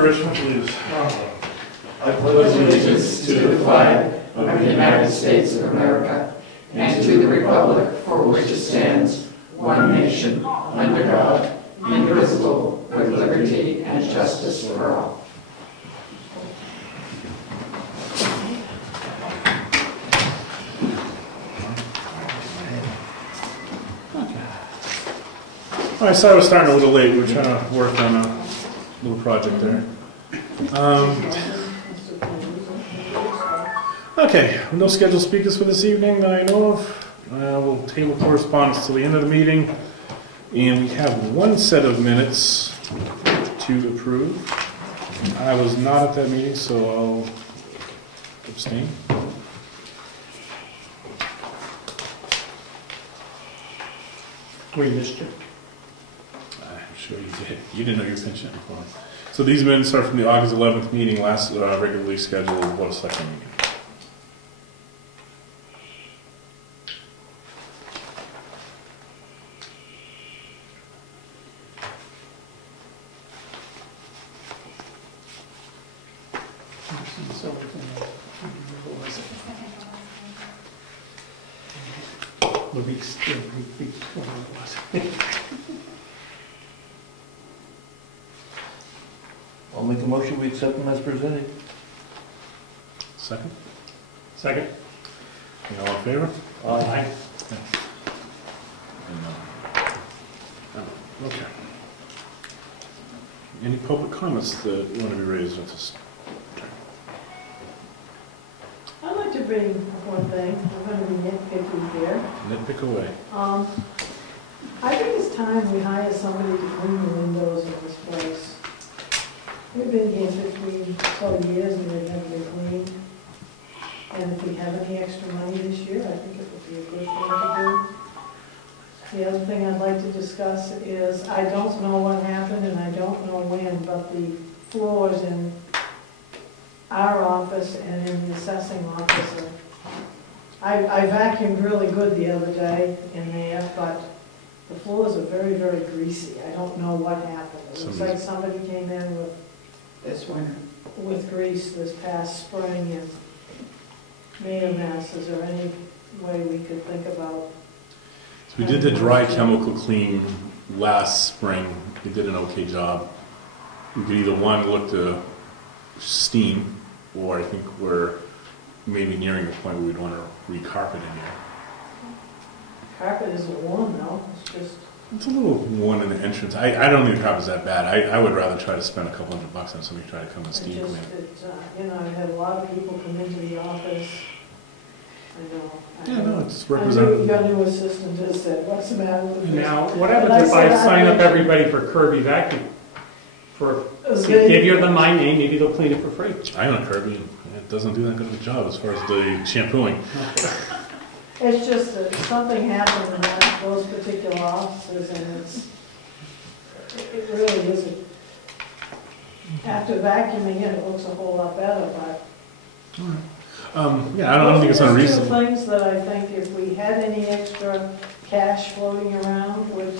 for Richmond, please. I pledge allegiance to the flag of the United States of America and to the republic for which it stands, one nation, under God, indivisible, with liberty and justice for all. All right, so I was starting a little late. We were trying to work on a little project there. Okay, no scheduled speakers for this evening that I know of. We'll table correspondence till the end of the meeting. And we have one set of minutes to approve. I was not at that meeting, so I'll abstain. We missed you. I'm sure you did. You didn't know you were pinching it before. So these minutes are from the August 11th meeting, last regularly scheduled Board of Selectmen meeting. I'll make a motion, we accept them as presented. Second? Second. You all in favor? Aye. Okay. Any public comments that want to be raised with this? I'd like to bring up one thing. I'm going to be nitpicky here. Nitpick away. I think it's time we hire somebody to clean the windows of this place. We've been here 15 so years and they've never been cleaned. And if we have any extra money this year, I think it would be a good thing to do. The other thing I'd like to discuss is, I don't know what happened and I don't know when, but the floors in our office and in the assessing office I vacuumed really good the other day in there, but the floors are very, very greasy. I don't know what happened. It looks like somebody came in with This winter. with grease this past spring and made a mess. Is there any way we could think about? So we did the dry chemical clean last spring. We did an okay job. We could either one look to steam, or I think we're maybe nearing the point where we'd want to re-carpet in here. Carpet isn't warm though. It's just. It's a little worn in the entrance. I don't think the carpet's that bad. I would rather try to spend a couple $100 on somebody try to come and steam clean. You know, I've had a lot of people come into the office. I know. Yeah, no, it's I representative. your new assistant just said, "What's the matter with this?" Now, what happens if I sign up everybody for Kirby Vacuum? Give you my name, maybe they'll clean it for free. I own a Kirby, and it doesn't do that good of a job as far as the shampooing. It's just that something happened in those particular offices, and it really isn't. After vacuuming it looks a whole lot better, but. Yeah, I don't think it's unreasonable. Those are two things that I think if we had any extra cash floating around would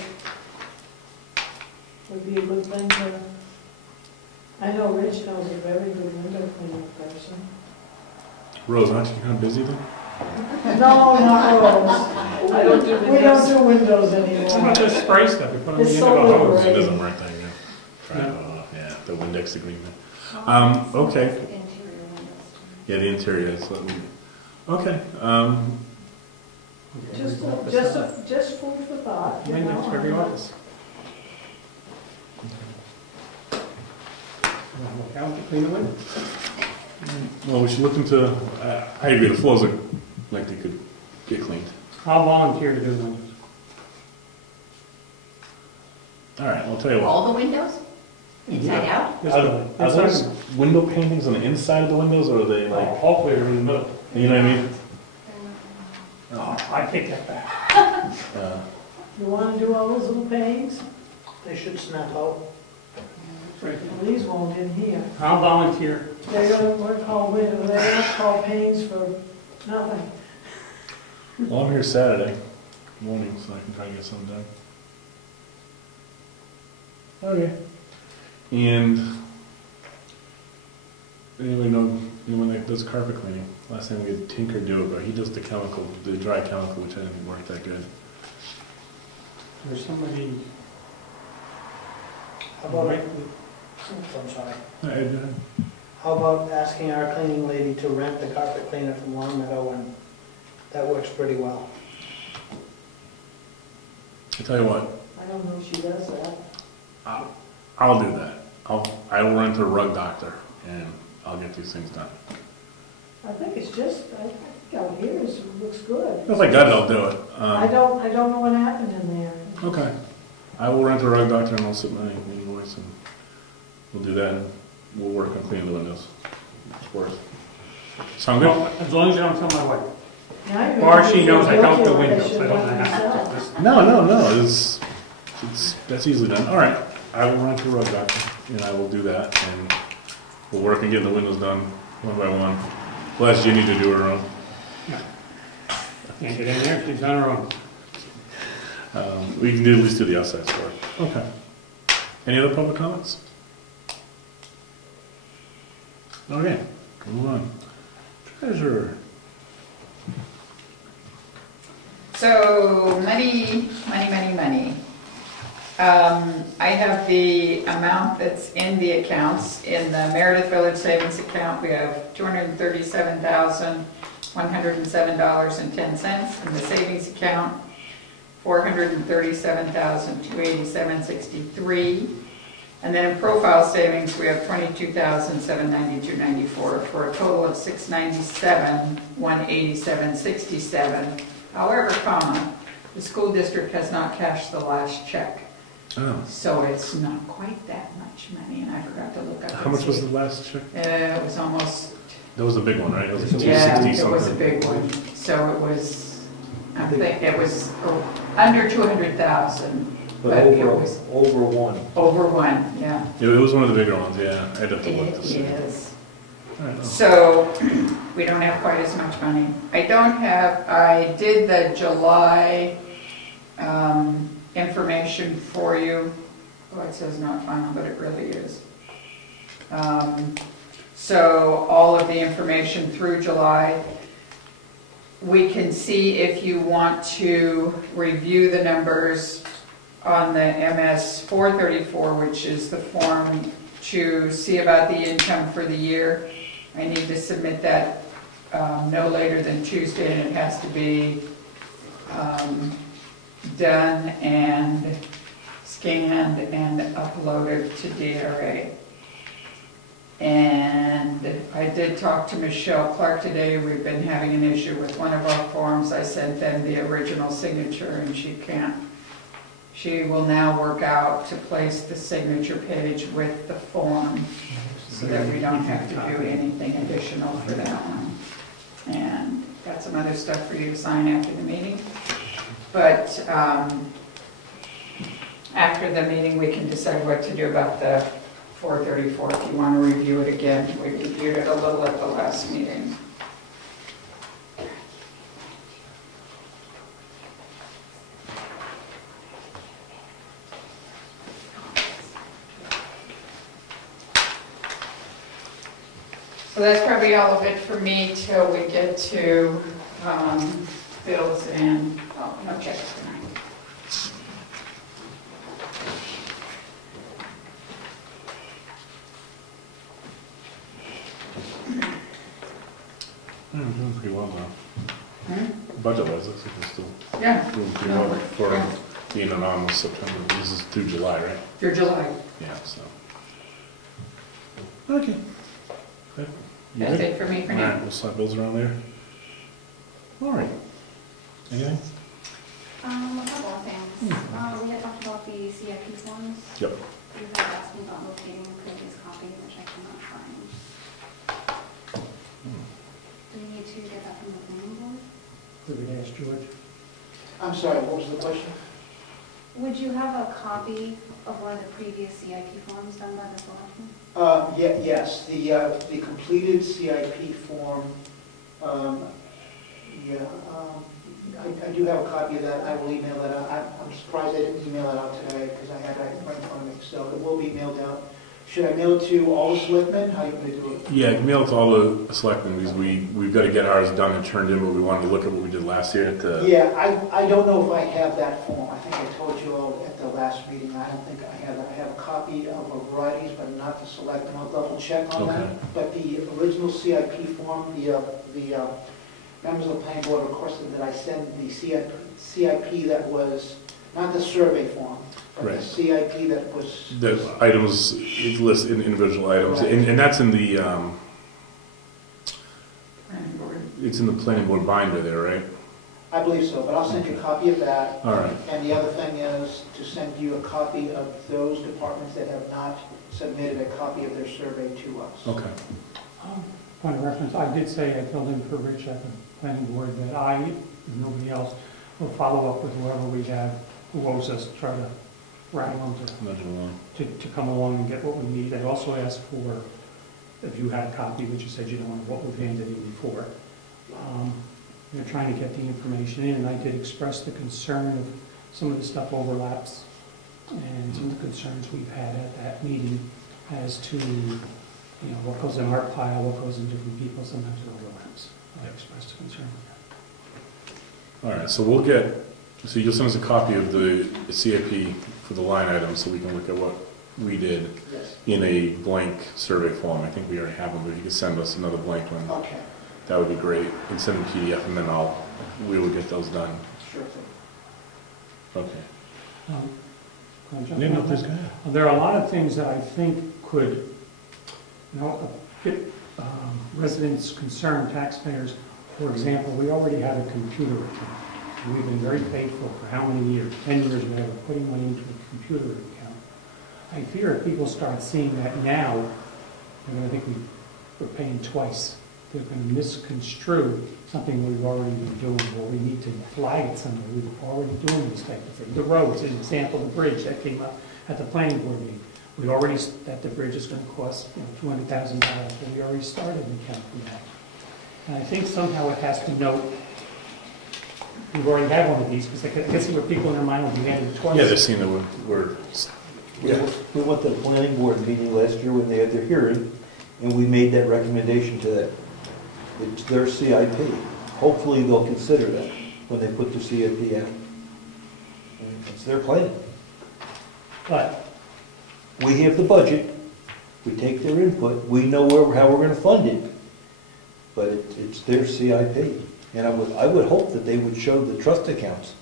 be a good thing to. I know Rich knows a very good window cleaning person. Rose, aren't you kind of busy then? No, not Rose. I don't do windows. We don't do windows What anymore. about this spray stuff? We put them It's in so the hose. liberating. It doesn't work that good. Try it off. Yeah, the Windex agreement. Okay. Yeah, the interior is what we. Okay. Just food for thought. You Windows for every know. office. How to clean the windows? Well, we should look into. I agree. The floors look like they could get cleaned. I'll volunteer to do windows. All right. I'll tell you what. All the windows? Inside out? Are those window paintings on the inside of the windows, or are they like? Hopefully they're in the middle. You know what I mean? Oh, I take that back. You want to do all those little paintings? They should snap out. Well, these won't in here. I'll volunteer. They don't call windows. They don't call paintings for nothing. Well, I'm here Saturday morning, so I can try to get something done. Okay. And Anybody know anyone that does carpet cleaning? Last time we had Tinker do it, but he does the chemical, the dry chemical, which I didn't work that good. There's somebody. How about, Right. I'm sorry. Go ahead. How about asking our cleaning lady to rent the carpet cleaner from Long Meadow, and that works pretty well. I tell you what, I don't know if she does that. I'll do that. I will rent a rug doctor, and I'll get these things done. I think it's just, I think out here it looks good. If I got it, I'll do it. I don't know what happened in there. Okay. I will rent a rug doctor, and I'll submit my invoice, and we'll do that, and we'll work on cleaning the windows. Of course. Sound good? Well, as long as you don't tell my wife. Now you're Or gonna she be knows I guilty count the like windows, should I don't have have myself. to. No. That's easily done. All right. I will rent a rug doctor, and I will do that, and we'll work on getting the windows done one by one. We'll ask Ginny to do her own. Can't get in there, she's on her own. We can do at least do the outside store. Okay. Any other public comments? Okay, move on. Treasurer. So, money. I have the amount that's in the accounts. In the Meredith Village Savings Account, we have $237,107.10. In the savings account, $437,287.63. And then in profile savings, we have $22,792.94 for a total of $697,187.67. However, the school district has not cashed the last check. Oh. So it's not quite that much money, and I forgot to look up. How much was the last check? It was almost, That was a big one, right? It was like yeah, 260 it was a something. big one. So it was, I think it was under 200,000, but it was Over one. over one, yeah. It was one of the bigger ones, yeah. I'd have to look to It see. is. I don't know. So we don't have quite as much money. I did the July information for you. Oh, it says not final, but it really is. So all of the information through July. We can see if you want to review the numbers on the MS 434, which is the form to see about the income for the year. I need to submit that no later than Tuesday, and it has to be done and scanned and uploaded to DRA. And I did talk to Michelle Clark today. We've been having an issue with one of our forms. I sent them the original signature, and she can't. She will now work out to place the signature page with the form so that we don't have to do anything additional for that one. And got some other stuff for you to sign after the meeting. But after the meeting, we can decide what to do about the 434 if you want to review it again. We reviewed it a little at the last meeting. So that's probably all of it for me till we get to bills and, oh, no checks tonight. I'm doing pretty well now. Budget-wise, looks like we're still Yeah, doing pretty well for being an almost September. This is through July, right? through July. Yeah, so. Okay. Good. You That's good? it for me for All now. right, we'll slap bills around there. All right. Anything? A couple of things. We had talked about the CIP forms. Yep. You had asked me about locating the previous copy, which I cannot find. Do we need to get that from the planning board? Could we ask George? I'm sorry, what was the question? Would you have a copy of one of the previous CIP forms done by the selectmen? Yes, the completed CIP form, I do have a copy of that. I will email that out. I'm surprised I didn't email it out today because I had that right in front of me. So it will be mailed out Should I mail it to all the selectmen? How are you going to do it? Yeah, mail it to all the selectmen, because we've got to get ours done and turned in, but we wanted to look at what we did last year at the... Yeah, I don't know if I have that form. I think I told you all at the last meeting, I don't think I have it. I have a copy of a varieties, but not the selectmen. I'll double check on Okay. that. But the original CIP form, the members of the planning board requested that I send the CIP that was, not the survey form, but the Right. CIP that was... The items, it lists individual items, Right. and that's in the, Planning board. it's in the planning board binder there, right? I believe so, but I'll send you a copy of that. All right. And the other thing is to send you a copy of those departments that have not submitted a copy of their survey to us. Okay. Point of reference, I did say, I filled in for Rich at the planning board that I, and nobody else, will follow up with whoever we have who owes us, to try to rattle them Nudge it along. to come along and get what we need. I also asked for, if you had a copy, which you said you don't want, what we've handed you before. They're trying to get the information in, and I did express the concern of some of the stuff overlaps, and some of the concerns we've had at that meeting as to, what goes in our pile, what goes in different people, sometimes it overlaps. I expressed a concern with that. All right, so so you'll send us a copy of the CIP for the line items, so we can look at what we did Yes. in a blank survey form. I think we already have them, but if you could send us another blank one, Okay, that would be great. And send them PDF, and then we will get those done. sure thing. Okay. Can I jump Yeah, in? no, please go ahead. There are a lot of things that I think could, get residents concerned, taxpayers. For example, we already have a computer account. We've been very faithful for how many years? 10 years now, we're putting money into a computer account. I fear if people start seeing that now, they're going to think we're paying twice. They're going to misconstrue something we've already been doing, or we need to flag it somewhere. We're already doing this type of thing. The roads, an example, the bridge that came up at the planning board meeting. We already, that the bridge is going to cost $200,000, but we already started an account for that. And I think somehow it has to note, we've already had one of these, because I can see where people in their mind will be handed twice. Yeah, they're seeing that we're We went to the planning board meeting last year when they had their hearing, and we made that recommendation to them. It's their CIP. Hopefully they'll consider that when they put the CIP out. And it's their plan. But We have the budget, we take their input, we know how we're gonna fund it, but it's their CIP. And I would hope that they would show the trust accounts.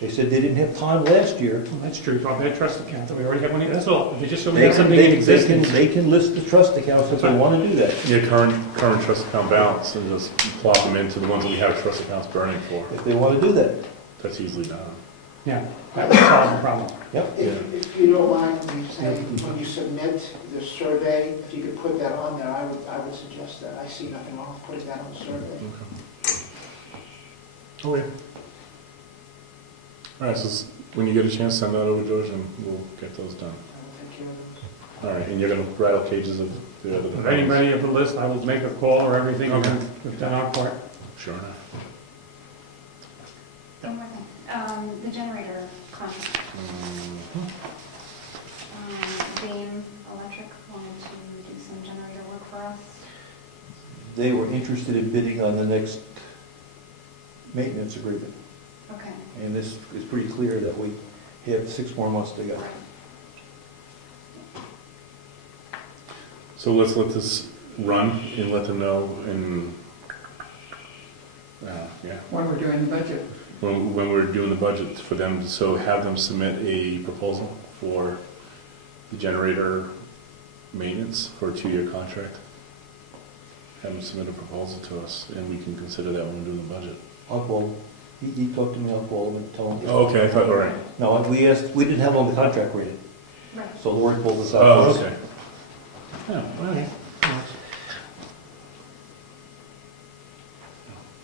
They said they didn't have time last year. well, that's true, talking about trust account, we already have one, that's all. They just so we They have something in existence. They can list the trust accounts if they wanna do that. yeah, current trust account balance, and just plop them into the ones that we have trust accounts burning for. If they wanna do that. That's easily done. Yeah, that would solve the problem. Yep. If you don't mind, when you submit the survey, if you could put that on there, I would suggest that. I see nothing wrong with putting that on the survey. Okay. All right, so when you get a chance, send that over, George, and we'll get those done. Thank you. All right, and you're gonna rattle cages of the other... If anybody of the list, I will make a call or everything, Okay. we've done our part. Sure enough. One more thing, the generator contract. Bain Electric wanted to do some generator work for us. They were interested in bidding on the next maintenance agreement. Okay. And this is pretty clear that we have 6 more months to go. So let's let this run and let them know, and, yeah, When we're doing the budget. when we're doing the budget for them, so have them submit a proposal for the generator maintenance for a 2-year contract. Have them submit a proposal to us, and we can consider that when we're doing the budget. I'll call him. He talked to me, I'll call him and tell him. Oh, okay, I thought, all right. No, we didn't have on the contract read it, Right. so the work pulled us out. Oh, first. okay. Yeah, okay.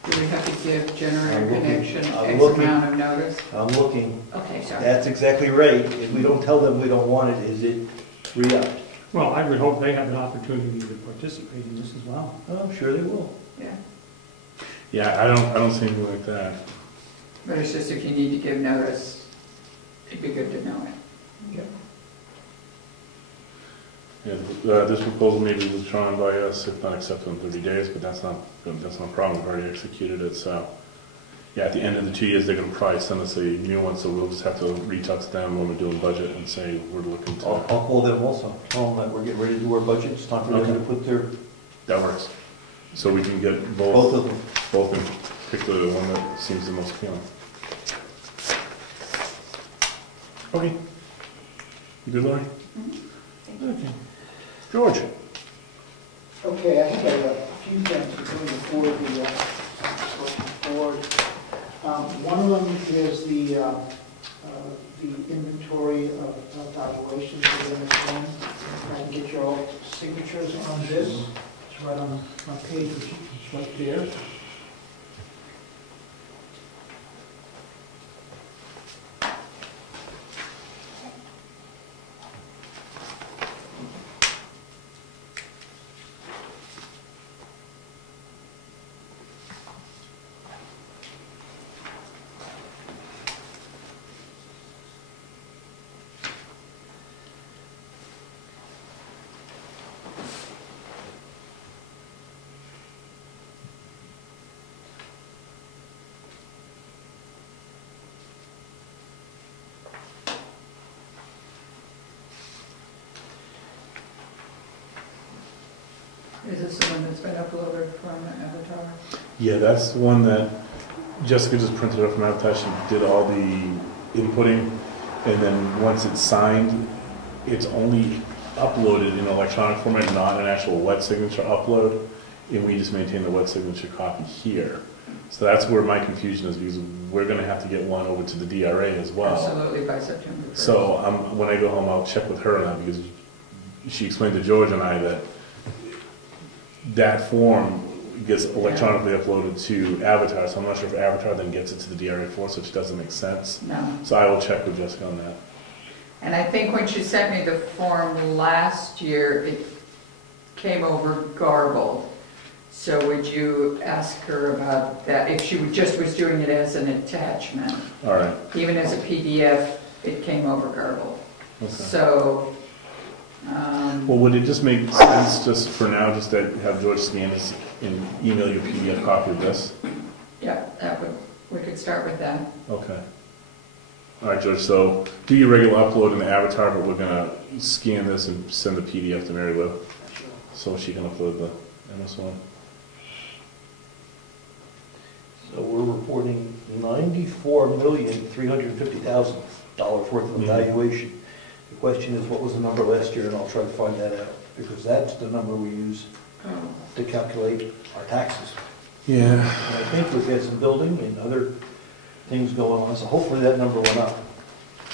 Do we have to give generator I'm looking. connection I'm X looking. amount of notice? I'm looking. Okay, sorry. That's exactly right. If we don't tell them we don't want it, is it re-up? Well, I would hope they have an opportunity to participate in this as well. Oh, I'm sure they will. Yeah, Yeah, I don't see anything like that. but it's just if you need to give notice, it'd be good to know it. Yeah, this proposal may be withdrawn by us if not accepted in 30 days, but that's not a problem. We've already executed it, so. Yeah, at the end of the 2 years, they're gonna probably send us a new one, so we'll just have to reach out to them when we're doing budget and say we're looking to. I'll call them also, tell them that we're getting ready to do our budget, it's time for them to put their, That works. So we can get both of them. both and pick the one that seems the most appealing. Okay. You good, Laurie? Thank you. Okay. George? Okay, I think I have a few things to bring before the board. One of them is the inventory of valuations for the next one. I can get your all signatures on this. It's right on my page, which is right there. Is this the one that's been uploaded from Avatar? Yeah, that's the one that Jessica just printed up from Avatar. She did all the inputting, and then once it's signed, it's only uploaded in electronic format, not an actual wet signature upload, and we just maintain the wet signature copy here. So that's where my confusion is, because we're going to have to get one over to the DRA as well. Absolutely, by September 1st. So when I go home, I'll check with her on that, because she explained to George and I that form gets electronically uploaded to Avatar, so I'm not sure if Avatar then gets it to the DRA for us, which doesn't make sense. No. So I will check with Jessica on that. And I think when she sent me the form last year, it came over garbled. So would you ask her about that, if she just was doing it as an attachment? All right. Even as a PDF, it came over garbled. Okay. So, Well, would it just make sense, just for now, just to have George scan this and email you a PDF copy of this? yeah, we could start with that. Okay. All right, George, so do your regular upload in the Avatar, but we're going to scan this and send the PDF to Mary Lou, so she can upload the MS1. So we're reporting $94,350,000 worth of evaluation. The question is, what was the number last year, and I'll try to find that out, because that's the number we use to calculate our taxes. Yeah. And I think we've had some building and other things going on, so hopefully that number went up.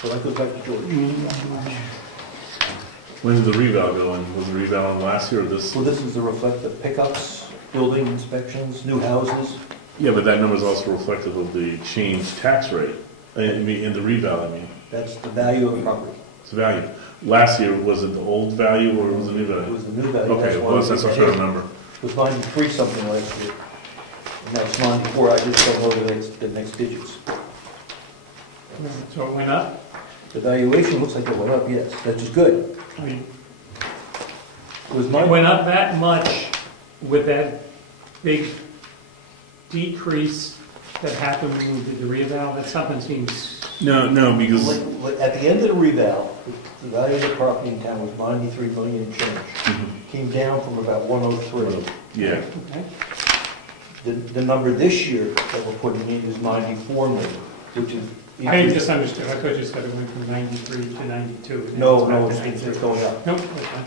So that goes back to George. When did the reval go in? Was the reval on last year or this? Well, this is to reflect the pickups, building inspections, new houses. Yeah, but that number is also reflective of the changed tax rate. I mean, in the reval, I mean. That's the value of the property. It's the value. Last year, was it the old value or was it the new It value? was the new value. Okay, well, that's what I'm trying to remember. It was 93 something last year. And now it's 94, I just don't know the next digits. So it went up? The valuation looks like it went up, yes, which is good. I mean, It was it mine. went up that much with that big decrease that happened when we did the reeval? That something seems... No, because At the end of the reval, the value of the property in town was 93 million and change. Came down from about 103. yeah, Okay. The number this year that we're putting in is 94 million, which is... I misunderstood. I thought you said it went from 93 to 92. No, it's going up. Nope, that's fine.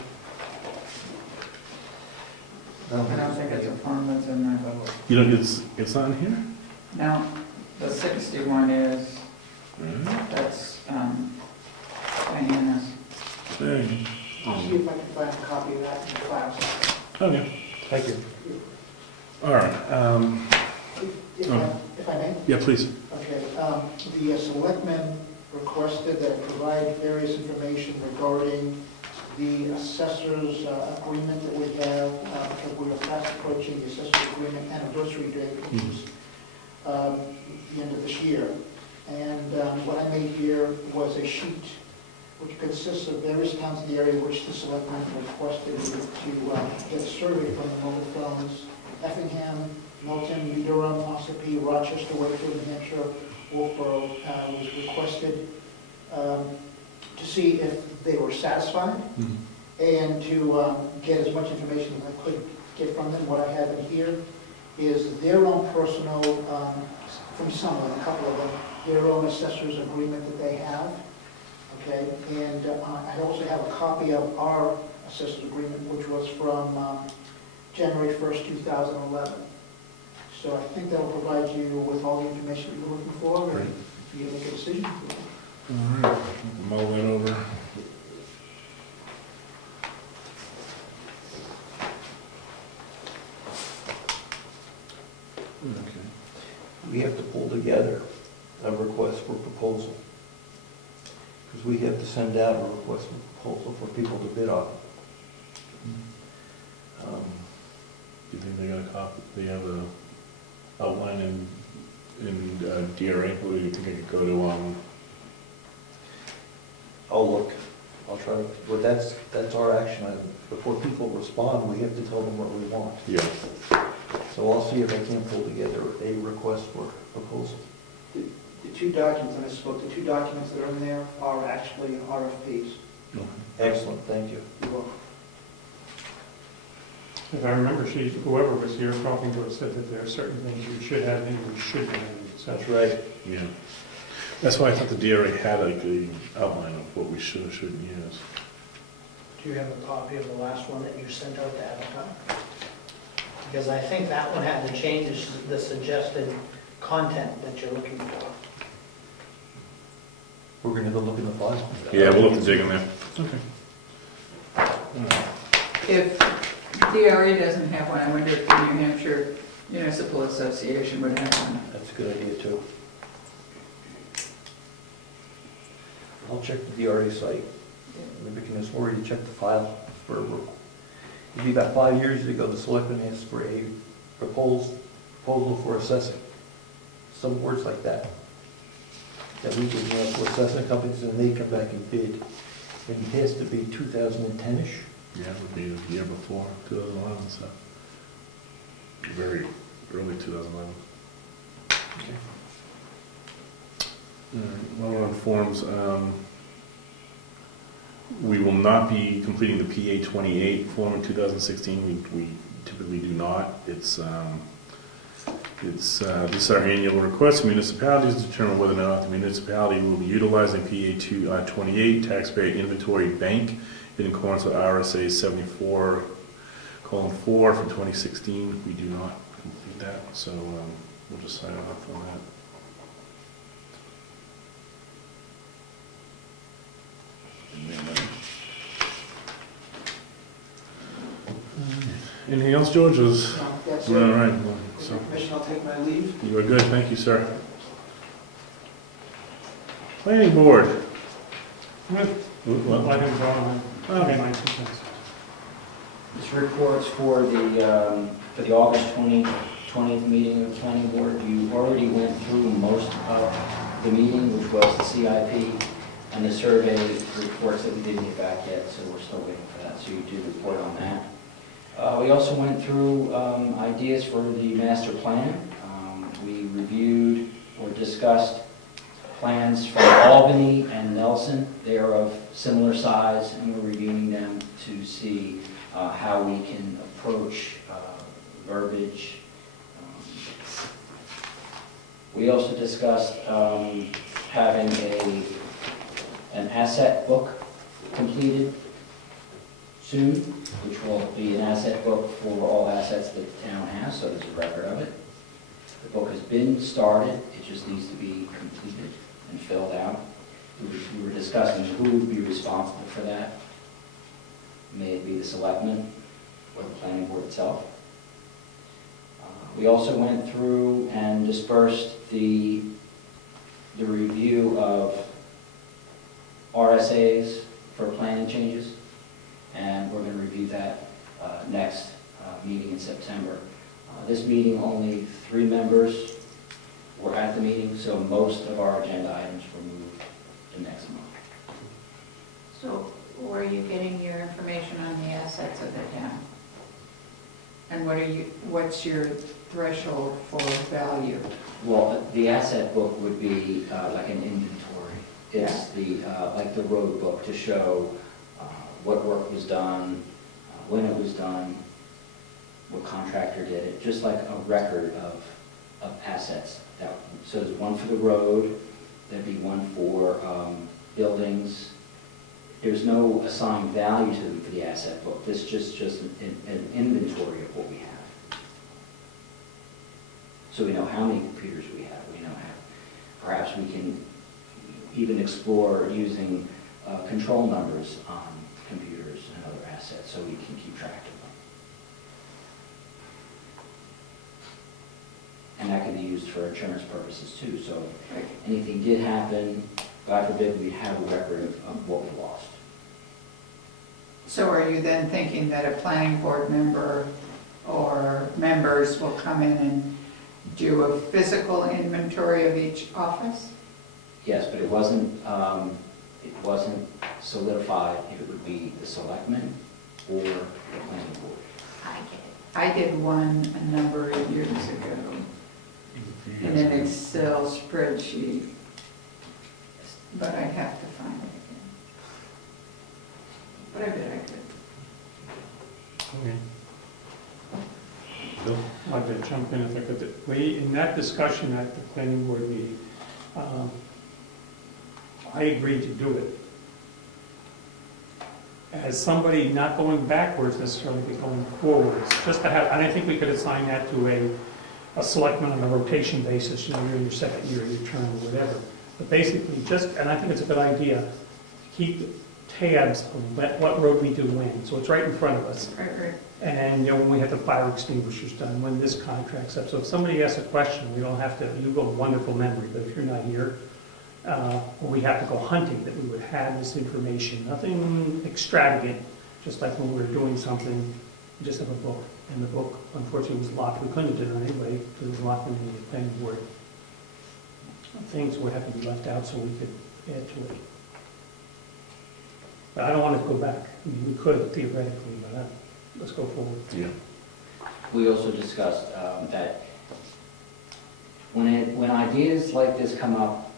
I don't think it's a form that's in my vote. you know, it's not in here. No, the 61 is, that's Diana's. There you I'll see if I can find a copy of that in the files. go. Okay. Thank you. All right. If I may? Yeah, please. Okay, the selectmen requested that I provide various information regarding the assessor's agreement that we have, because we are fast approaching the assessor's agreement anniversary date, which is the end of this year. And what I made here was a sheet which consists of various towns in the area which the selectmen requested to get a survey from the mobile phones. Effingham, Milton, New Durham, Ossipee, Rochester, Wakefield, New Hampshire, Wolfboro was requested to see if they were satisfied and to get as much information as I could get from them. What I have in here is their own personal, from someone, a couple of them, their own assessor's agreement that they have. Okay, and I also have a copy of our assessor's agreement, which was from January 1st, 2011. So I think that will provide you with all the information you're looking for, and you can make a decision. All right, mull that over. Okay. We have to pull together a request for proposal. Because we have to send out a request for proposal for people to bid on. Do you think they got a copy? They have a outline in DRA? Or do you think I could go to I'll look. I'll try to, but that's our action item. Before people respond, we have to tell them what we want. Yeah. So I'll see if I can pull together a request for proposal. The two documents, and I spoke, the two documents that are in there are actually RFPs. Okay. Excellent, thank you. You're welcome. If I remember, whoever was here talking to us said that there are certain things you should have in, you should have in. That's right. Yeah. That's why I thought the DRA had like an outline of what we should or shouldn't use. Do you have a copy of the last one that you sent out to advertise? Because I think that one had the changes, the suggested content that you're looking for. We're going to go look in the file. Yeah, we'll have to dig in there. Okay. If DRA doesn't have one, I wonder if the New Hampshire Municipal Association would have one. That's a good idea, too. I'll check the DRA site. Maybe we can just already check the file for maybe about 5 years ago, the selectmen asked for a proposal for assessing. Some words like that. That we could have for assessing companies, and they come back and bid. And it has to be 2010-ish. Yeah, it would be the year before 2011, so very early 2011. Okay. While we're on forms, we will not be completing the PA 28 form in 2016. We typically do not. This is our annual request for municipalities to determine whether or not the municipality will be utilizing PA 28 taxpayer inventory bank in accordance with RSA 74:4 from 2016. We do not complete that, so we'll just sign off on that. Anything else, George? No, that's it. All right. With your permission, I'll take my leave. You are good. Thank you, sir. Planning board. Let him go on. Okay, my 2 cents. This report's for the August 20th meeting of the planning board. You already went through most of the meeting, which was the CIP and the survey reports that we didn't get back yet, so we're still waiting for that. So you did report on that. We also went through ideas for the master plan. We reviewed or discussed plans from Albany and Nelson. They are of similar size, and we're reviewing them to see how we can approach verbiage. We also discussed having an asset book completed soon, which will be an asset book for all assets that the town has, so there's a record of it. The book has been started, it just needs to be completed and filled out. We were discussing who would be responsible for that. May it be the selectmen or the planning board itself. We also went through and dispersed the review of RSAs for planning changes, and we're going to review that next meeting in September. This meeting, only 3 members were at the meeting, so most of our agenda items were moved to next month. So where are you getting your information on the assets of the town? And what's your threshold for value? Well, the asset book would be like an inventory. It's like the road book to show what work was done, when it was done, what contractor did it, just like a record of assets. So there's one for the road, there'd be one for buildings. There's no assigned value to them for the asset book. This is just an inventory of what we have. So we know how many computers we have. We know how. Perhaps we can even explore using control numbers on computers and other assets so we can keep track of them. And that can be used for insurance purposes too. So if anything did happen, God forbid, we'd have a record of what we lost. So are you then thinking that a planning board member or members will come in and do a physical inventory of each office? Yes, but it wasn't solidified if it would be the selectmen or the planning board. I get it. I did one a number of years ago in an Excel spreadsheet, but I'd have to find it again. But I bet I could. Okay. Bill? I'd like to jump in if I could. In that discussion at the planning board meeting, I agreed to do it. As somebody not going backwards necessarily, but going forwards, just to have, and I think we could assign that to a selectman on a rotation basis, you're in your second year of your term or whatever. But basically and I think it's a good idea, to keep tabs of what road we do when. So it's right in front of us. Right. And when we have the fire extinguishers done, when this contract's up. So if somebody asks a question, we don't have to, you've got a wonderful memory, but if you're not here, or we have to go hunting, that we would have this information. Nothing extravagant, just like when we were doing something, we just have a book. And the book, unfortunately, was locked. We couldn't have done it anyway, because it was locked in the planning board. Things would have to be left out so we could add to it. But I don't want to go back. I mean, we could theoretically, but let's go forward. Yeah. We also discussed that when ideas like this come up,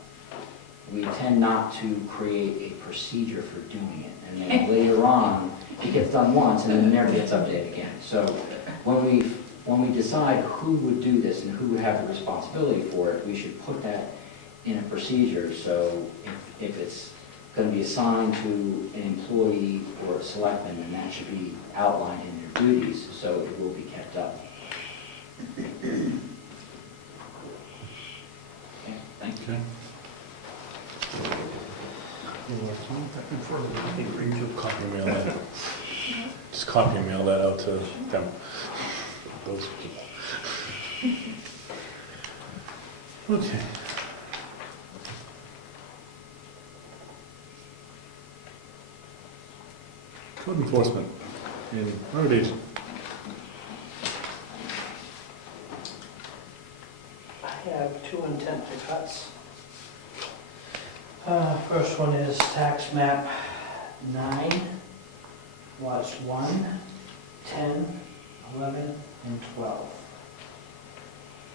we tend not to create a procedure for doing it. And then later on, it gets done once and then it never gets updated again. So when we decide who would do this and who would have the responsibility for it, we should put that in a procedure. So if it's going to be assigned to an employee or a selectman, then that should be outlined in their duties, so it will be kept up. Okay, thank you. Okay. Copy and mail that. Just copy and mail that out to them, those people. Okay. Code enforcement in road agent. I have two intent to cuts. First one is tax map 9, lots 1, 10, 11, and 12.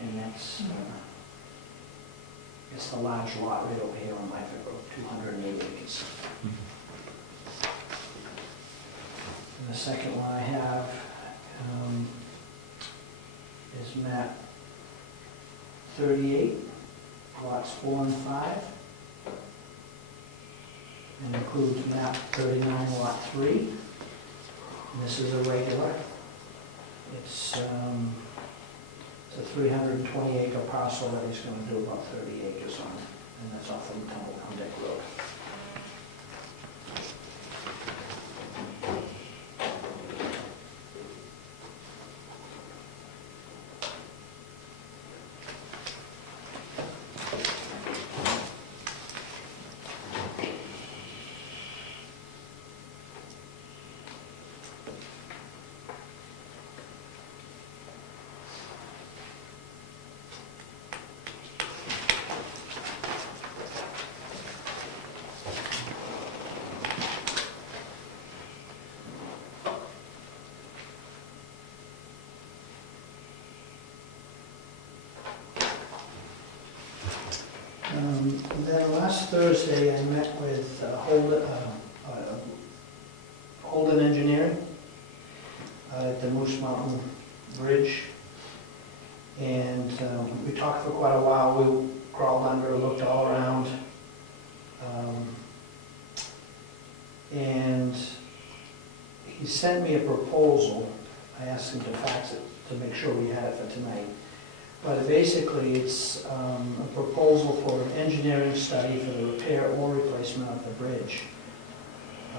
And that's it's the large lot right over here on my Road, 208 acres. And the second one I have is map 38, lots 4 and 5. And includes map 39, lot 3. And this is a regular. It's a 320 acre parcel that he's going to do about 30 acres on. And that's off of Comeau Deck Road. Then last Thursday, I met with Holden Engineering at the Moose Mountain Bridge. And we talked for quite a while. We crawled under, looked all around. And he sent me a proposal. I asked him to fax it to make sure we had it for tonight. But basically, it's a proposal for an engineering study for the repair or replacement of the bridge.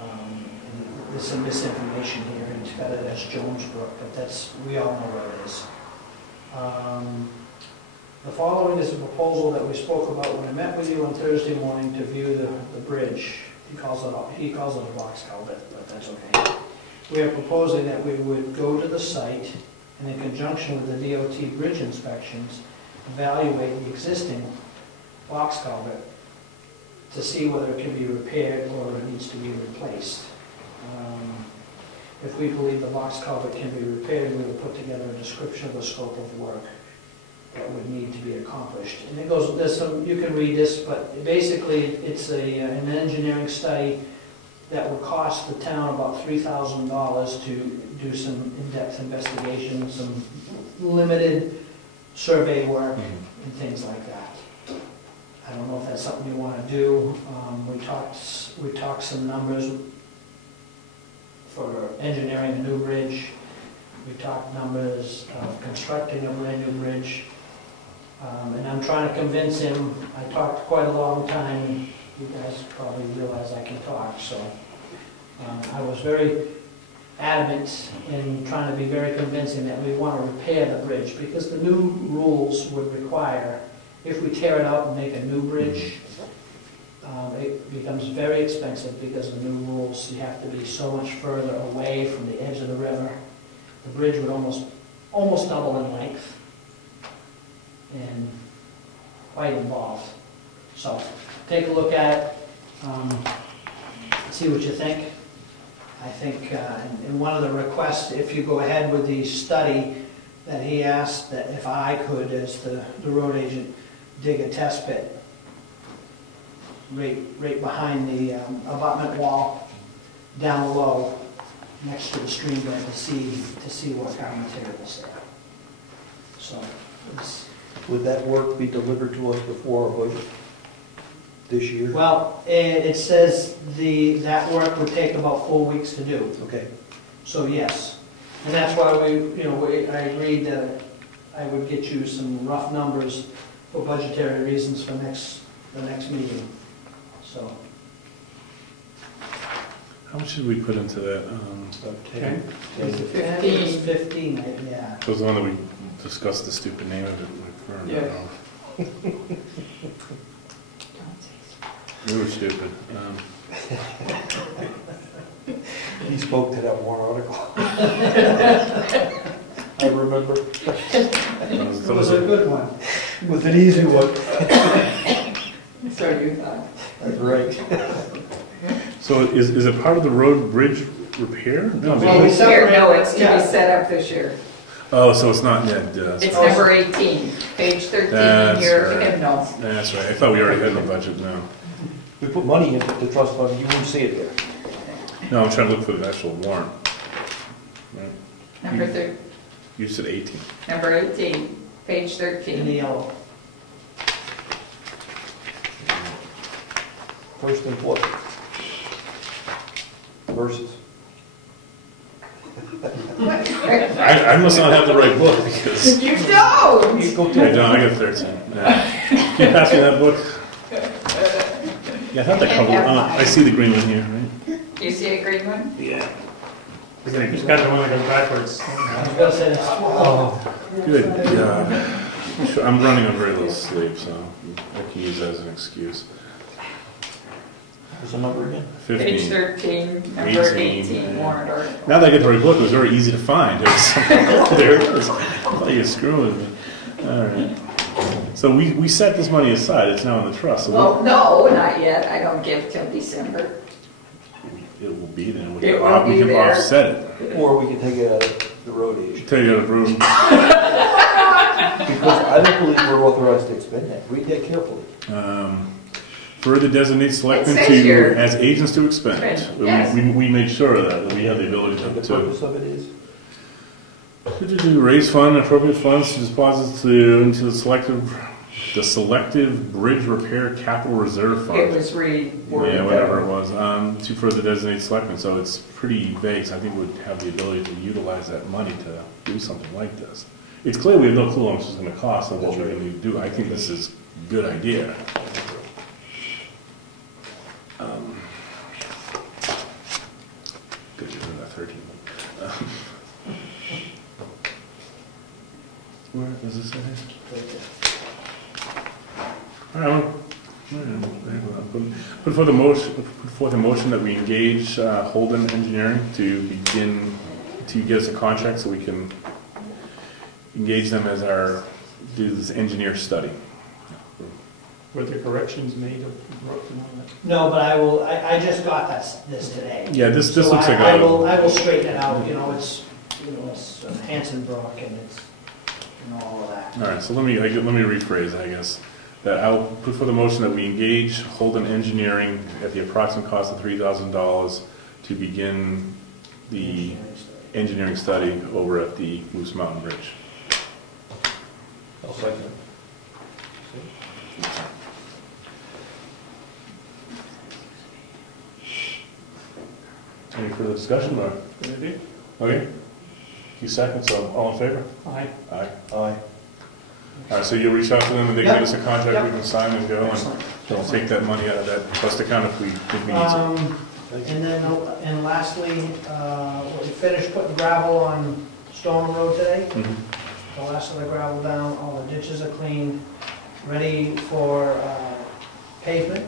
And there's some misinformation here, and it's got it as Jonesbrook, but that's, we all know where it is. The following is a proposal that we spoke about when I met with you on Thursday morning to view the bridge. He calls it a box culvert, but that's okay. We are proposing that we would go to the site and in conjunction with the DOT bridge inspections, evaluate the existing box culvert to see whether it can be repaired or it needs to be replaced. If we believe the box culvert can be repaired, we will put together a description of the scope of work that would need to be accomplished. And it goes, there's some, you can read this, but basically it's an engineering study that would cost the town about $3,000 to do some in-depth investigation, some limited survey work and things like that. I don't know if that's something you want to do. We talked some numbers for engineering a new bridge. We talked numbers of constructing a brand new bridge. And I'm trying to convince him. I talked quite a long time. You guys probably realize I can talk, so I was very adamant in trying to be very convincing that we want to repair the bridge, because the new rules would require, if we tear it out and make a new bridge, it becomes very expensive because of the new rules. You have to be so much further away from the edge of the river. The bridge would almost double in length and quite involved. So take a look at it, see what you think. I think in one of the requests, if you go ahead with the study, that he asked that if I could, as the road agent, dig a test pit right behind the abutment wall, down low, next to the stream bed, to see what kind of materials there. So, would that work be delivered to us before our budget this year? Well, it says that work would take about 4 weeks to do. Okay. So yes, and that's why I agreed that I would get you some rough numbers for budgetary reasons for the next meeting. So. How much should we put into that? About 10. 15, yeah. That was the one that we discussed the stupid name of it. Yeah. We were stupid. He spoke to that warrant article. I remember. It was a good one. It was an easy one. So you thought. That's right. So is it part of the road bridge repair? No. Well, we Here, separate- no, it's to yeah. be set up this year. Oh, so it's not yet. It's number 18, page 13 in That's your right. hymnal. That's right. I thought we already had the budget now. We put money into the trust fund, you wouldn't see it there. No, I'm trying to look for the actual warrant. Right. Number 13. You said 18. Number 18, page In 13. the yellow. First and what? Versus. I must not have the right book because You don't! You go I to don't. I got 13. Can you pass me that book? Yeah, I thought that covered. I see the green one here, right? Do you see a green one? Yeah. He's got the one that goes backwards. I was going to say that's 12. Good God. Sure, I'm running on very little sleep, so I can use that as an excuse. What's the number again? Page 15. 13, number 18 yeah. warrant article. Now that I get the right book, it was very easy to find. It was there it is. I thought you were screwing with me. All right. So we set this money aside. It's now in the trust. So Well, no, not yet. I don't give till December. it will be then. It will We be can there. offset it. Or we can take it out of the road agent. Tell you the room. Because I don't believe we're authorized to expend that. Read that carefully. Further designate selectmen It says here. to, as agents to expend. Yes. We made sure of that we have the ability The to purpose of it is, raise fund, appropriate funds to deposit into the selective bridge repair capital reserve fund. It was reworded. Yeah, whatever it was, to further designate selectmen, so it's pretty vague, so I think we'd have the ability to utilize that money to do something like this. It's clear we have no clue how much it's gonna cost and what we're gonna do. I think this is a good idea. Good, you're doing that 13. Where does this say? All right, put forth a motion that we engage Holden Engineering to begin to get us a contract so we can engage them as do this engineer study. Were there corrections made of Brookfield on that? No, but I just got this today. Yeah, this So looks like I will straighten it out, it's Hanson Brook and it's, all of that. All right, so let me rephrase, I guess. That I'll put for the motion that we engage Holden Engineering at the approximate cost of $3,000 to begin the engineering study over at the Moose Mountain Bridge. I'll second it. Any further discussion, or? Good idea. Okay. You second, so all in favor? Aye. Aye. Aye. All right, so you'll reach out to them and they can Yep. get us a contract Yep. we can sign and go, and Excellent. they'll take that money out of that trust account if we think we need to. And then, and lastly, we finished putting gravel on Stone Road today. Mhm. The last of the gravel down, all the ditches are clean, ready for pavement.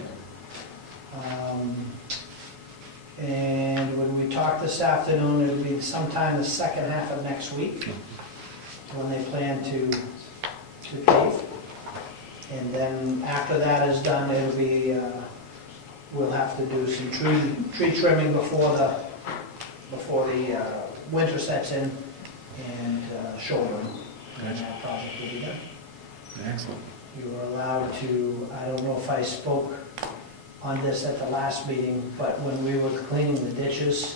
And when we talked this afternoon, it'll be sometime the second half of next week when they plan to pave. And then after that is done, it'll be, we'll have to do some tree trimming before the winter sets in and shouldering. And that project will be done. Excellent. You were allowed to, I don't know if I spoke on this at the last meeting, but when we were cleaning the ditches,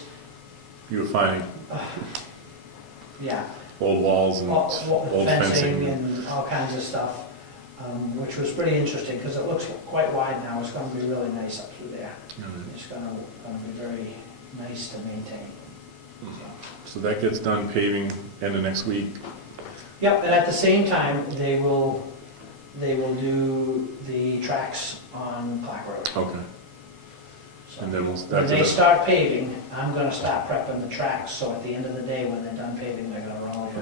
You were finding yeah, old walls and old fencing fencing. and all kinds of stuff, which was pretty interesting, because it looks quite wide now. It's gonna be really nice up through there. It's gonna be very nice to maintain. So that gets done paving end of next week. Yep, and at the same time, they will do the tracks on Clark Road. Okay. So And then when they start paving, I'm gonna start prepping the tracks, so at the end of the day, when they're done paving, they're gonna roll it,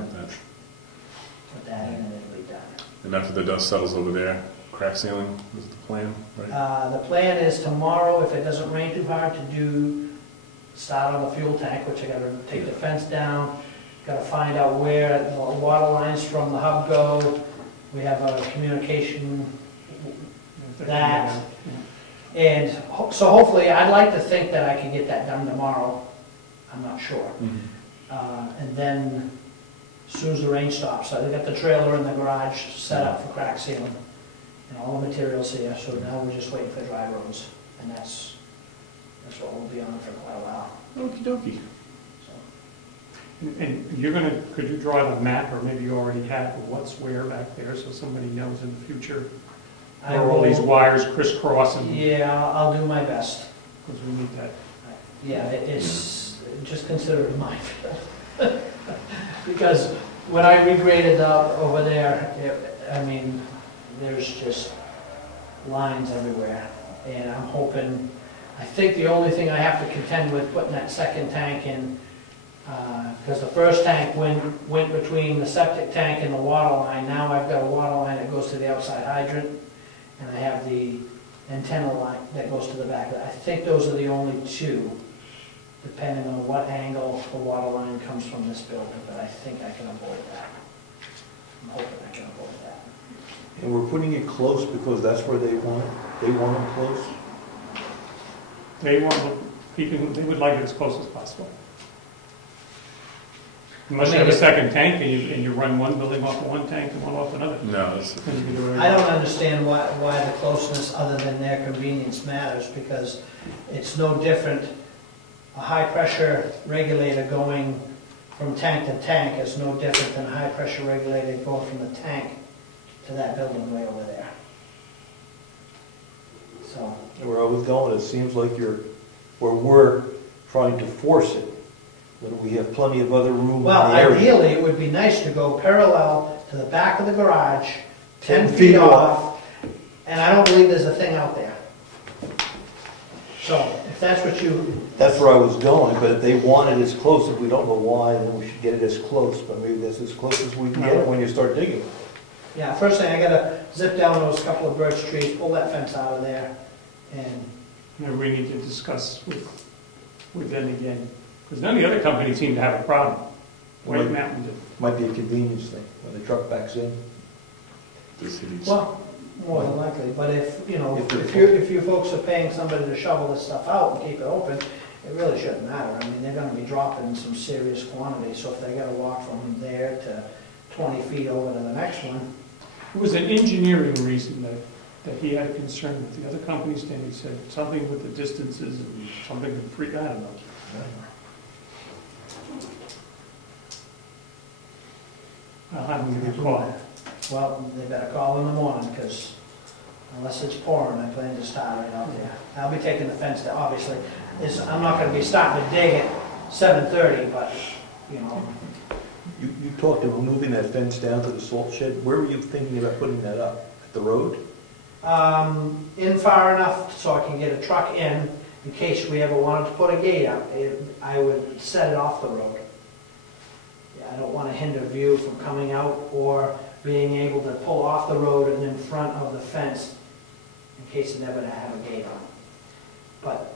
put that in, and it'll be done. And after the dust settles over there, crack sealing is the plan, right? The plan is tomorrow, if it doesn't rain too hard, to start on the fuel tank, which I gotta take the fence down, gotta find out where the water lines from the hub go. We have a communication that, and so hopefully, I'd like to think that I can get that done tomorrow. I'm not sure. And then, as soon as the rain stops, I got the trailer in the garage set up for crack sealing, and all the materials here, so now we're just waiting for dry roads, and that's what we'll be on for quite a while. Okie dokie. And you're gonna, could you draw the map, or maybe you already have, of what's where back there, so somebody knows in the future I where all these will- wires crisscrossing, Yeah, I'll do my best. because we need that. Yeah, it's, just consider it mine. Because when I regraded up over there, there's just lines everywhere. And I'm hoping, I think the only thing I have to contend with putting that second tank in, because the first tank went between the septic tank and the water line. Now I've got a water line that goes to the outside hydrant, and I have the antenna line that goes to the back. I think those are the only two, depending on what angle the water line comes from this building, but I think I can avoid that. I'm hoping I can avoid that. And we're putting it close because that's where they want it. They want it close. They want to keep it, they would like it as close as possible. Unless you have a second tank and you run one building off of one tank and one off another. No, it's, Then you can do it. I don't understand why the closeness, other than their convenience, matters, because it's no different. A high-pressure regulator going from tank to tank is no different than a high-pressure regulator going from the tank to that building way over there. So, Where I was going, it seems like we're trying to force it, when we have plenty of other room in the well, area. ideally, it would be nice to go parallel to the back of the garage, 10 10 feet feet off, and I don't believe there's a thing out there. So, if that's what you, That's where I was going, but if they want it as close, if we don't know why, then we should get it as close, but maybe that's as close as we can get it when you start digging. yeah, first thing, I gotta zip down those couple of birch trees, pull that fence out of there, and, Maybe we need to discuss with them again, because none of the other companies seem to have a problem. White Mountain did. Might be a convenience thing, when the truck backs in. the city's. well, more than likely, but if, you know, If if you folks are paying somebody to shovel this stuff out and keep it open, it really shouldn't matter. I mean, they're gonna be dropping some serious quantities, so if they gotta walk from there to 20 feet over to the next one, It was an engineering reason that he had a concern with the other companies, and he said something with the distances and something with free, I don't know. I'll have him give you a call. well, they better call in the morning, because unless it's pouring, I plan to start right out there. I'll be taking the fence down, obviously. I'm not gonna be starting to dig at 7:30, but, you know, You talked of moving that fence down to the salt shed. Where were you thinking about putting that up? At the road? in far enough so I can get a truck in case we ever wanted to put a gate up. I would set it off the road. Yeah, I don't want to hinder view from coming out or being able to pull off the road and in front of the fence in case it never to have a gate on. But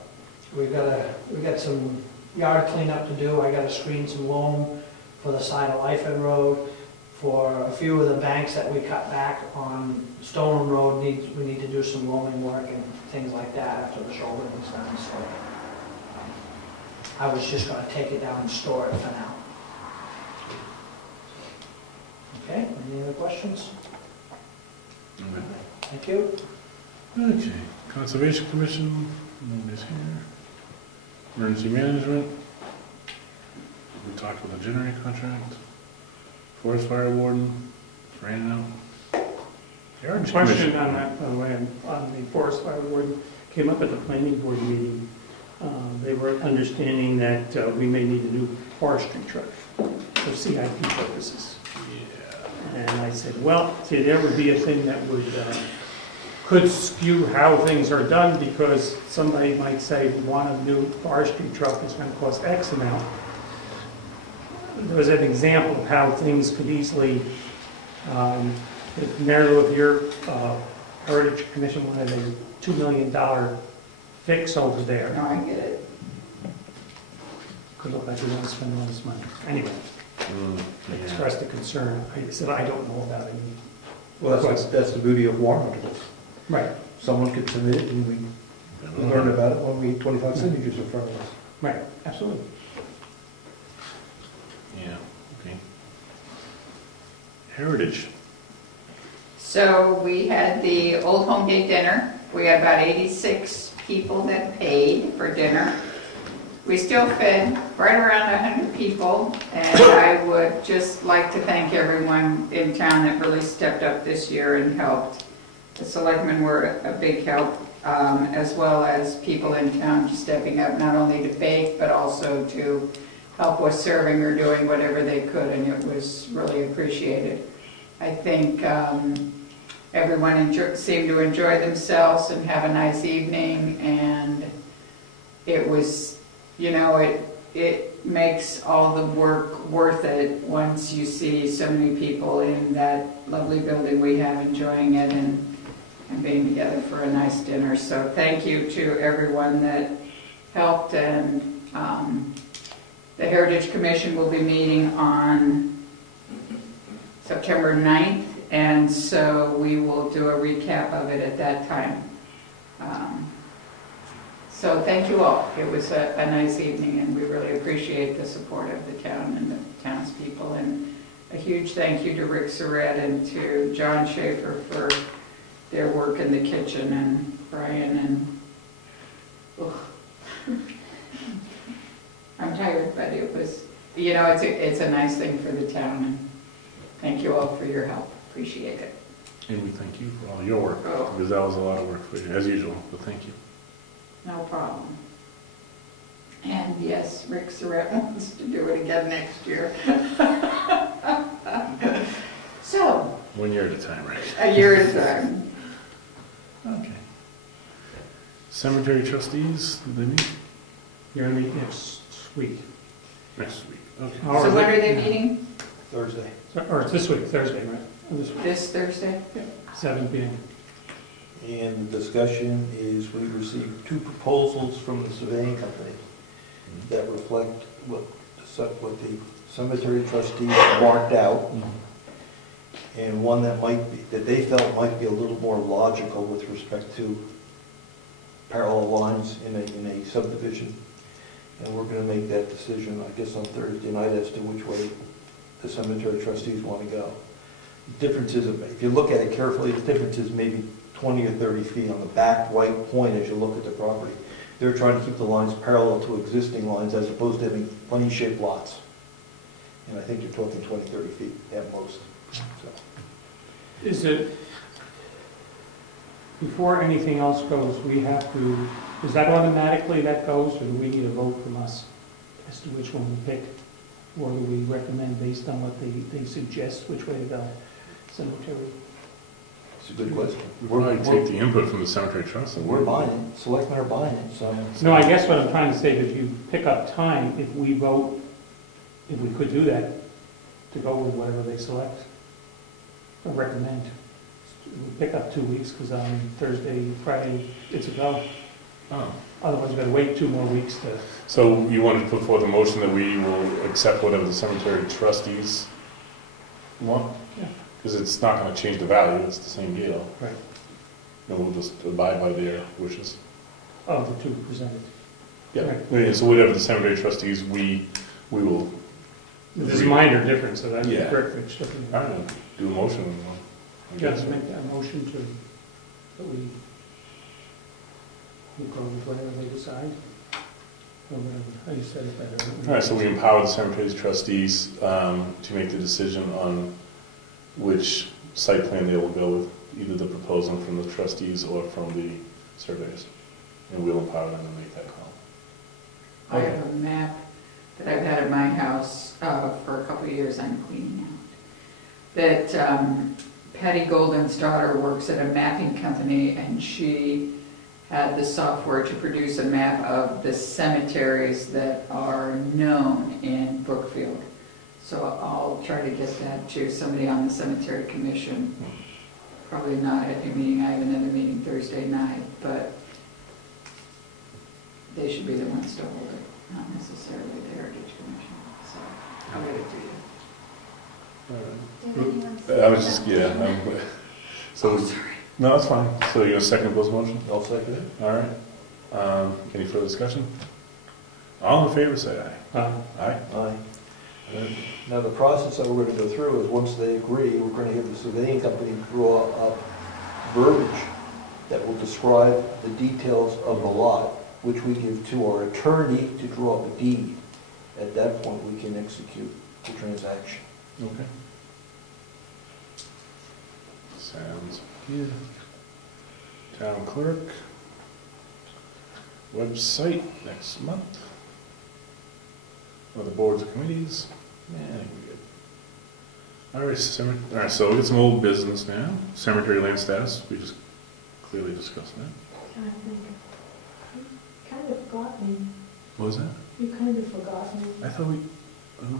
we got some yard cleanup to do. I got to screen some loam for the side of Lyford Road. For a few of the banks that we cut back on Stoneham Road, we need to do some loaming work and things like that after the shoulder is done, so. I was just gonna take it down and store it for now. Okay, any other questions? Thank you. Okay, Conservation Commission, nobody's here. Emergency Management. We talked about the generator contract. Forest Fire Warden, ran out. Heritage Question Commission. on that, by the way, on the forest fire warden, came up at the planning board meeting. They were understanding that we may need a new forestry truck for CIP purposes. Yeah. And I said, well, see, there would be a thing that would, could skew how things are done, because somebody might say, we want a new forestry truck, it's gonna cost X amount. There was an example of how things could easily, if your Heritage Commission wanted a $2 million fix over there. No, I get it. Could look like we want to spend all this money. Anyway, they Yeah. expressed a concern. I said, I don't know about it. Well, that's the beauty of warrant articles. Right, Someone could submit it and we learn about it when we 25 signatures in front of us. right, absolutely. Yeah, okay. Heritage. So we had the Old Home Day dinner. We had about 86 people that paid for dinner. We still fed right around 100 people, and I would just like to thank everyone in town that really stepped up this year and helped. The selectmen were a big help, as well as people in town stepping up, not only to bake, but also to help with serving or doing whatever they could, and it was really appreciated. I think everyone seemed to enjoy themselves and have a nice evening, and it was, you know, it makes all the work worth it once you see so many people in that lovely building we have enjoying it and being together for a nice dinner. So thank you to everyone that helped, and the Heritage Commission will be meeting on September 9th, and so we will do a recap of it at that time. So thank you all. It was a nice evening, and we really appreciate the support of the town and the townspeople. huge thank you to Rick Surratt and to John Schaefer for their work in the kitchen, and Brian and, I'm tired, but it was, you know, it's a nice thing for the town, and thank you all for your help. Appreciate it. And we thank you for all your work, Oh. because that was a lot of work for you, as usual, but thank you. No problem. And yes, Rick Surratt wants to do it again next year. So, 1 year at a time, right? a year at a time. Okay. Cemetery trustees, did they meet? You're going to meet next week. Next week, okay. Or So is when it- are they meeting? Thursday. Or it's this week, Thursday, right? This week, This Thursday? 7 p.m. And the discussion is we received 2 proposals from the surveying company that reflect what the cemetery trustees marked out, and one that they felt might be a little more logical with respect to parallel lines in a subdivision. And we're going to make that decision, I guess, on Thursday night as to which way the cemetery trustees want to go. The difference is, if you look at it carefully, the difference is maybe 20 or 30 feet on the back right point as you look at the property. They're trying to keep the lines parallel to existing lines as opposed to having funny-shaped lots. And I think you're talking 20, 30 feet at most. So. Is it, before anything else goes, we have to, is that automatically that goes, or do we need a vote from us as to which one we pick? Or do we recommend based on what they suggest, which way to go? Cemetery? It's a good question. We'll probably take the input from the cemetery trust. and We're buying it, selectmen are buying it, so. No, I guess what I'm trying to say is you pick up time if we vote, if we could do that, to go with whatever they select or recommend. We pick up 2 weeks because on Thursday, Friday, it's a go. Oh. Otherwise, we've got to wait 2 more weeks to. So you wanted to put forth a motion that we will accept whatever the cemetery trustees want? Yeah. Because it's not going to change the value, it's the same deal. Right. And we'll just abide by their wishes. Of the 2 presented. Yeah. Right. Yeah, so whatever the cemetery trustees, we will. There's a minor difference, so that's Yeah. correct. Rich. I don't know, do a motion. I guess. Just make that motion to, that we go with whatever they decide. Or whatever, how you said it better. All right, so we empower the cemetery trustees to make the decision on which site plan they will go with, either the proposal from the trustees or from the surveyors. And we'll empower them to make that call. I have a map that I've had at my house for a couple of years. I'm cleaning out. That Patty Golden's daughter works at a mapping company, and she had the software to produce a map of the cemeteries that are known in Brookfield. So I'll try to get that to somebody on the cemetery commission. Probably not at your meeting. I have another meeting Thursday night, but they should be the ones to hold it, not necessarily the Heritage Commission. So I'll get it to you. Did anyone I was just, yeah. So, no, that's fine. So you're going to second Bill's motion? I'll second it. All right. Any further discussion? All in favor, say aye. Aye. Aye. Now, the process that we're going to go through is once they agree, we're going to have the surveying company draw up verbiage that will describe the details of the lot, which we give to our attorney to draw up a deed. At that point, we can execute the transaction. Okay. Sounds good. Town clerk. Website next month. Other boards and committees. Yeah, I think we're good. All right, so we'll get some old business now. Cemetery land status, we just clearly discussed that. I think, you kind of forgot me. What was that? You kind of forgot me. I thought we, No.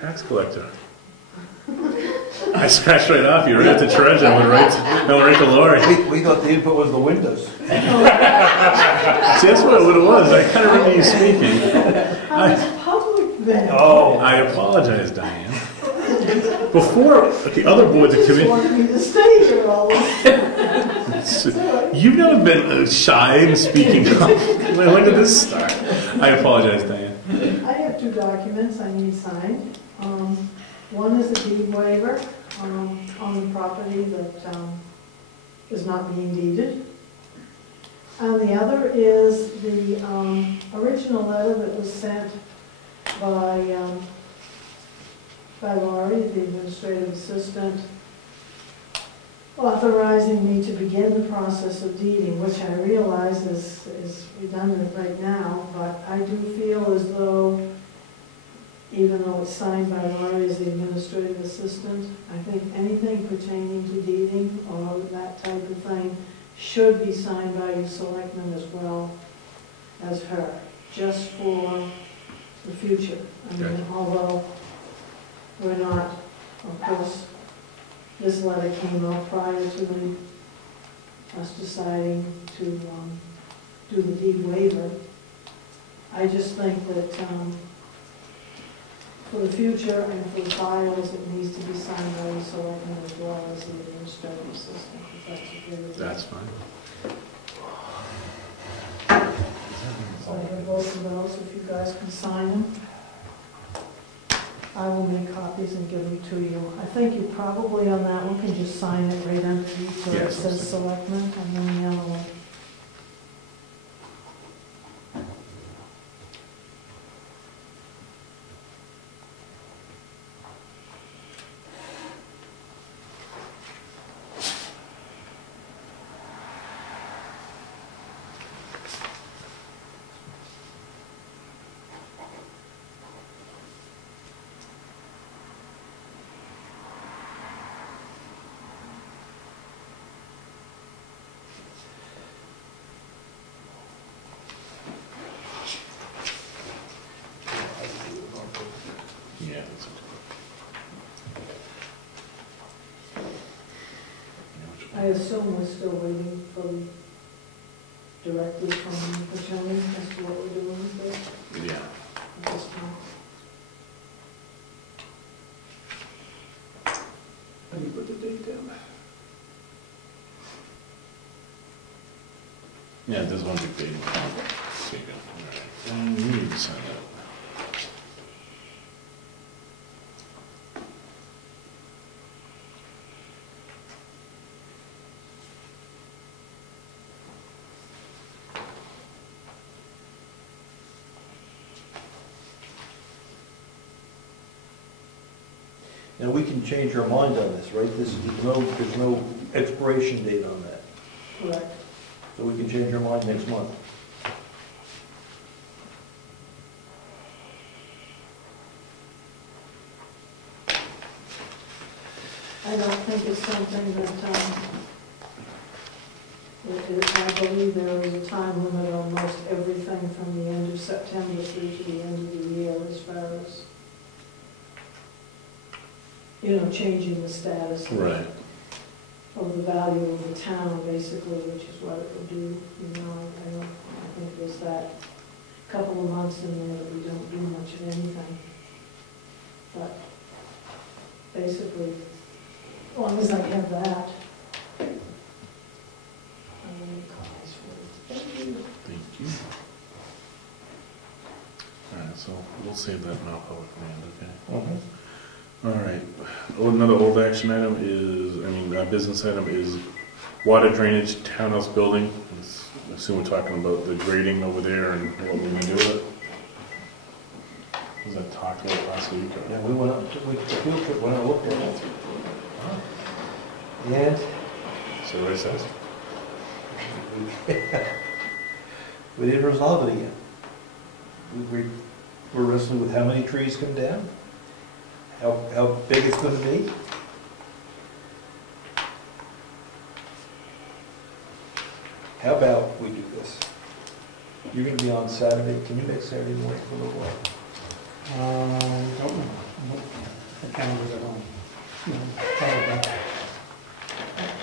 tax collector. I scratched right off you, right at the treasure, I went right to Lori. We thought the input was the windows. See, that's what it was. I kind of remember you speaking. I was public then. Oh. I apologize, Diane. Before, okay, other boards and You just committees. want me to stay here all this time. You've never been shy in speaking up. When did this start? I apologize, Diane. I have 2 documents I need signed. One is a deed waiver on the property that is not being deeded. And the other is the original letter that was sent by Laurie, the administrative assistant, authorizing me to begin the process of deeding, which I realize is redundant right now, but I do feel as though, even though it's signed by Laurie as the administrative assistant, I think anything pertaining to deeding or that type of thing should be signed by you selectmen as well as her, just for the future. I mean, although we're not, of course, this letter came out prior to us deciding to do the deed waiver. I just think that for the future and for the files, it needs to be signed by the selectmen as well as the administrative assistant, if that's okay with you. That's fine. So I have both of those, if you guys can sign them. I will make copies and give them to you. I think you probably on that one can just sign it right underneath where it Yes, says selectmen, and then the other one. Yeah, that's okay. I assume we're still waiting for directly from the attorney as to what we're doing with this Yeah. at this time. How do you put the date down? Yeah, there's one big date. There you go. All right. And you need to sign that. And we can change our mind on this, right? There's no expiration date on that. Correct. So we can change our mind next month. I don't think it's something that, I believe there is a time limit on most everything from the end of September through to the end of the year as far as, changing the status Right. of the value of the town, basically, which is what it would do. I think there's that couple of months in there that we don't do much of anything. But basically, as long as I have that. I need copies for it. Thank you. Thank you. All right, so we'll save that non-public land, okay? All right. Another old action item is, business item is water drainage townhouse building. I assume we're talking about the grading over there and what we're gonna do with it. Was that talked about last week? Or? Yeah, we went up, the field trip went out and looked at it. And So what it says? we didn't resolve it again. We're wrestling with how many trees come down, how big it's going to be. How about we do this? You're going to be on Saturday. Can you make Saturday morning for a little while? Don't know. The calendar's at home.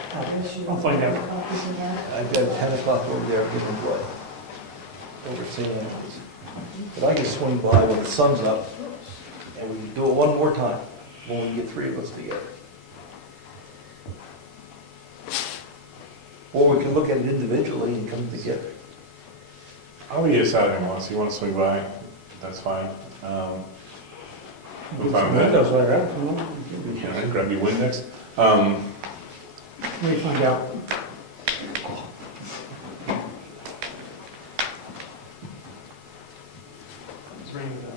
Probably. I'll find out. Copies of that. I've got a 10 o'clock over there, give them play. Overseeing that. But I can swing by when the sun's up, and we can do it one more time, when we get 3 of us together. Or we can look at it individually and come together. I'll be here Saturday morning, so you want to swing by, that's fine. I'm fine with that. Windows are out, you know. All right, grab your Windex. Let me find out. It's raining out.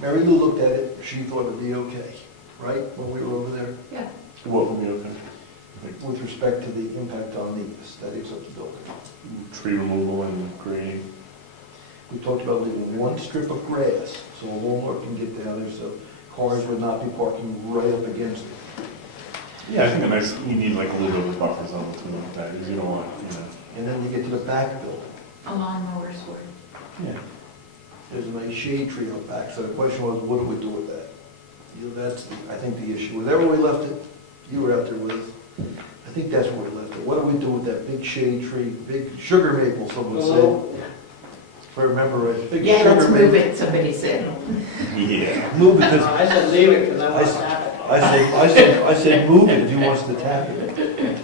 Mary Lou looked at it, she thought it'd be okay, right, when we were over there, Yeah. What will be okay? with respect to the impact on the aesthetics of the building. Tree removal and grading. We talked about leaving one strip of grass, so a lawnmower can get down there, so cars would not be parking right up against it. Yeah, I think you need like a little bit of a buffer zone between like that, because you don't want, And then you get to the back building, A lawnmower's word. Yeah. there's a nice shade tree up back, so the question was, what do we do with that? You know, that's, I think, the issue. Whatever we left it, you were out there with, I think that's where we left it. What do we do with that big shade tree, big sugar maple, someone said? If I remember right, big Yeah, let's sugar move maple. it, somebody said. Yeah. Move it, 'cause I said leave it, because I want to tap it. I said move it if he wants to tap it.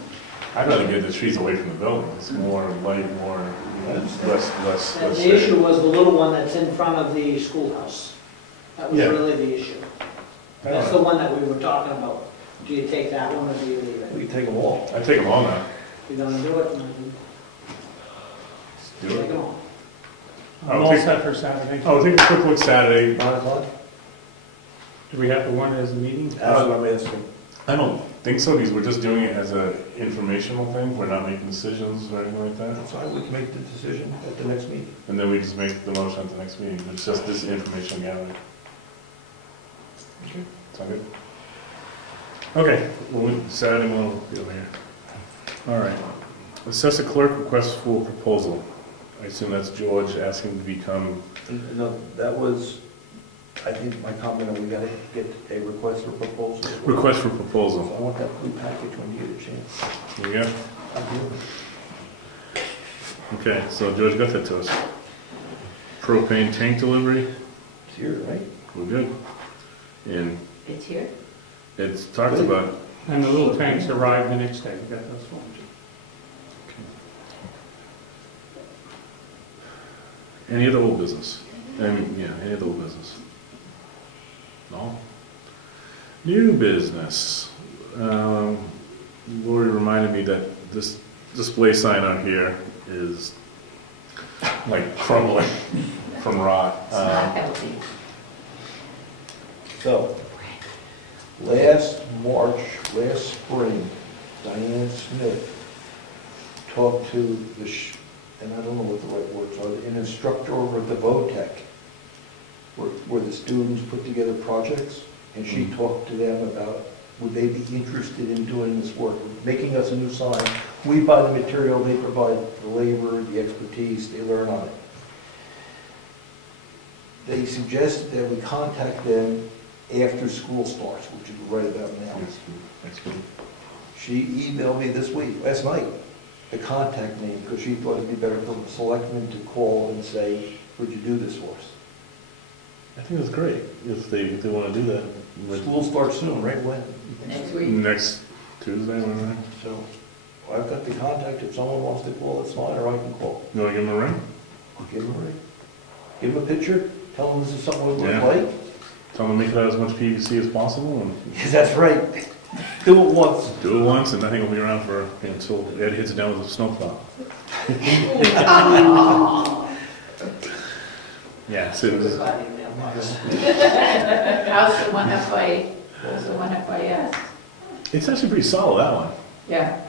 I'd rather get the trees away from the building. It's more light, more, less. And the issue was the little one that's in front of the schoolhouse. That was Yeah. really the issue. That's the one that we were talking about. Do you take that one or do you leave it? We can take them all. I take them all now. You're gonna do it? Do Take it. them all. I'm all set for Saturday. Oh, take a quick look Saturday. 9 o'clock? Do we have to warn it as a meeting? That's what I'm asking. I don't think so, because we're just doing it as a informational thing. We're not making decisions or anything like that. That's fine, we can make the decision at the next meeting. And then we just make the motion at the next meeting. It's just this information gathering. Okay. Sound good? Okay, well, Saturday we'll be over here. All right. Assessor clerk requests for proposal. I assume that's George asking to become, No, that was, I think my comment, we gotta get a request for proposal. request for So proposal. I want that blue package when you get a chance. Here we go. I do. Okay, so George got that to us. Propane tank delivery, It's here, right? we're good. And It's here? it's talked about, And the little tanks arrive the next day. We got those ones. any other old business? Any other old business? No? New business. Lori reminded me that this display sign out here is like crumbling from rot. It's not healthy. So, last spring, Diane Smith talked to and I don't know what the right words are, an instructor over at the VOTEC, where the students put together projects, and she talked to them about, would they be interested in doing this work, making us a new sign. We buy the material, they provide the labor, the expertise, they learn on it. They suggested that we contact them after school starts, which is right about now. Next week. She emailed me last night, the contact name, because she thought it'd be better for the selectmen to call and say, would you do this for us? I think that's great, if they want to do that. School starts soon, right when? Next week. Next Tuesday, whatever. So, I've got the contact, if someone wants to call, it's fine, or I can call. You want to give them a ring? I'll give them a ring. Give them a picture, tell them this is something we would Yeah. like. Tell them to make it out as much PVC as possible, and Yes, that's right. Do it once. do it once, and nothing will be around until Ed hits it down with a snowplow. Yeah, so it was, How's the one up by us? it's actually pretty solid, that one. Yeah.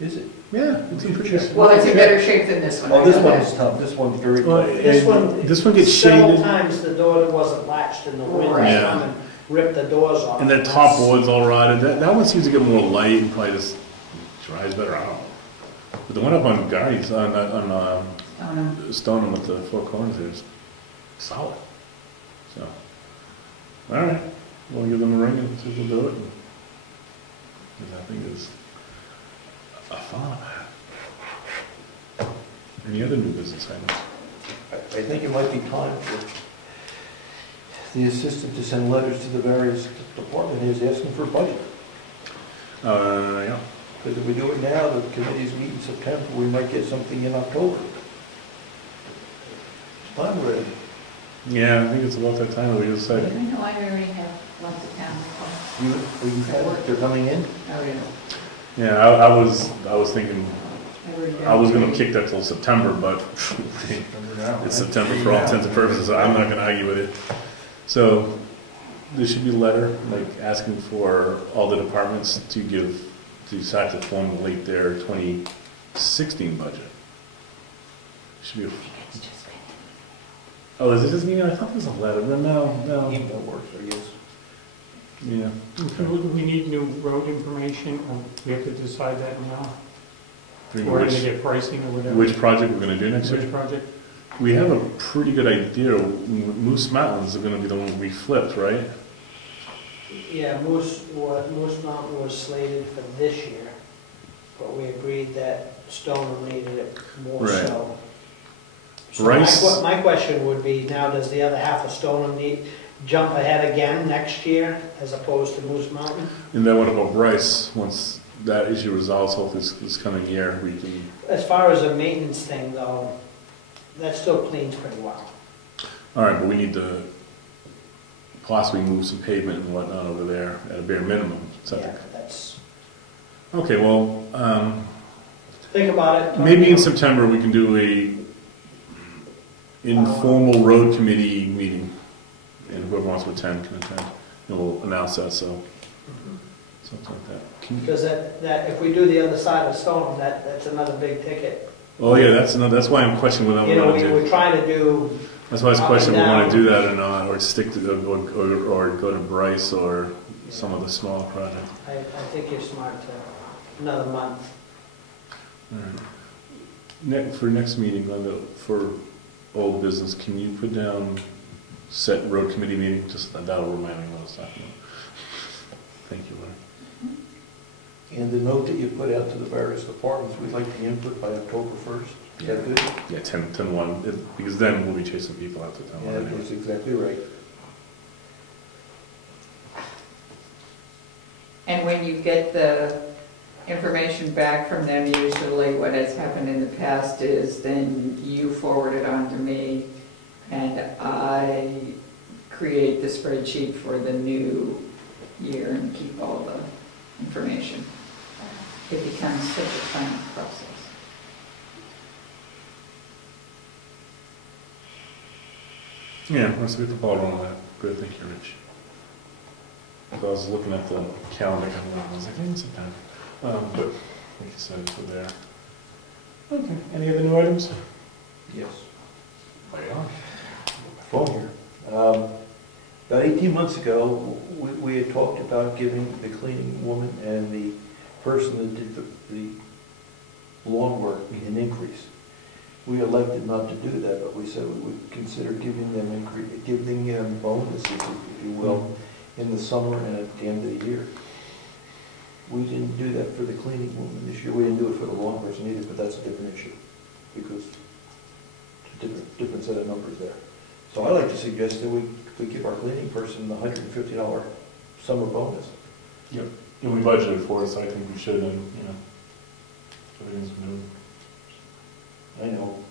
Is it? Yeah, it's in pretty. Well, it's in better shape than this one. Oh, I this know one that. is tough, this one's very Well, good. This one, This one gets several shaded, times the door wasn't latched in the winter, Right. Yeah. come and rip the doors off. and the top board's all rotted. That one seems to get more light and probably just dries better out. But the one up on Gary's, on Oh, no. Stoneham with the four corners there is solid. So, all right, we'll give them a ring and see if they'll do it. Because I think it's a fun. Any other new business items? I think it might be time for the assistant to send letters to the various department heads asking for a budget. Yeah. we do it now, the committees meet in September, we might get something in October. Time ready. Yeah, I think it's about that time that we decided. I know I already have lots of town calls. You have, they're coming in? Oh, yeah. Yeah, I was thinking, I already I was got gonna kick that till September, but it's September for all intents and purposes, so I'm not gonna argue with it. So, there should be a letter, like, asking for all the departments to decide to formulate their 2016 budget. Should be, It's just been. oh, is it just me? I thought there was a letter, but no. Email works, I guess. Yeah. Do we need new road information, or we have to decide that now? Three Or which- to get pricing or whatever? Which project we're gonna do next year? Which project? We have a pretty good idea. Moose Mountains are gonna be the one we flipped, right? Yeah, Moose Mountain was slated for this year, but we agreed that Stoneham needed it more Right. so. So Bryce- my question would be, now does the other half of Stoneham need, jump ahead again next year as opposed to Moose Mountain? And then what about Bryce? Once that issue resolves, hopefully this coming year, we can. As far as a maintenance thing though, that still cleans pretty well. All right, but we need to possibly move some pavement and whatnot over there at a bare minimum. Yeah, that's, Okay, well, think about it. maybe in September we can do a informal road committee meeting, and whoever wants to attend can attend, and we'll announce that. So something like that. Because that, if we do the other side of Stoneham, that's another big ticket. Oh yeah, that's why I'm questioning whether You we know, want to do. we're trying to do, That's why I was questioning if we want to down. do that or not, or stick to or go to Bryce or some of the smaller projects. I think you're smart to, another month. All right. For next meeting, Glenda, for old business, can you put down set road committee meeting? Just that'll remind me what I was talking about. Thank you, Larry. And the note that you put out to the various departments, we'd like the input by October 1st. Is that good? Yeah, 10-1, because then we'll be chasing people out to town. Yeah, that's exactly right. And when you get the information back from them, usually what has happened in the past is then you forward it on to me, and I create the spreadsheet for the new year and keep all the information. It becomes such a time process. Yeah, let's get the ball rolling on that. Good, thank you, Rich. So I was looking at the calendar, I was like, I need some time. But like you said, it's there. Okay, any other new items? Yes. Way on. My phone here. About 18 months ago, we had talked about giving the cleaning woman and the person that did the lawn work an increase. We elected not to do that, but we said we would consider giving them bonuses, if you will, in the summer and at the end of the year. We didn't do that for the cleaning woman this year. We didn't do it for the lawn person either, but that's a different issue, because it's a different set of numbers there. So I'd like to suggest that we give our cleaning person the $150 summer bonus. Yep. And we budgeted for it, so I think we should, and, you know, everything's moving. I know.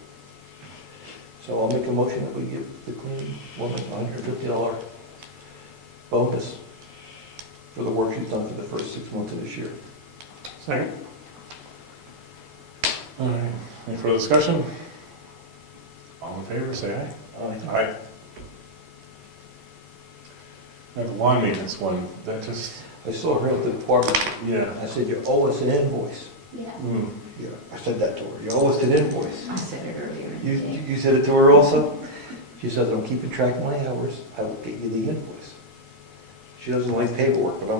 So I'll make a motion that we give the cleaning woman a $150 bonus for the work she's done for the first 6 months of this year. Second? All right, any further discussion? All in favor, say aye. Aye. That lawn maintenance one, that just, I saw her at the department. yeah. I said, you owe us an invoice. Yeah. Mm. Yeah, I said that to her. You owe us an invoice. I said it earlier. You said it to her also? She said, I'm keeping track of my hours. I will get you the invoice. She doesn't like paperwork, but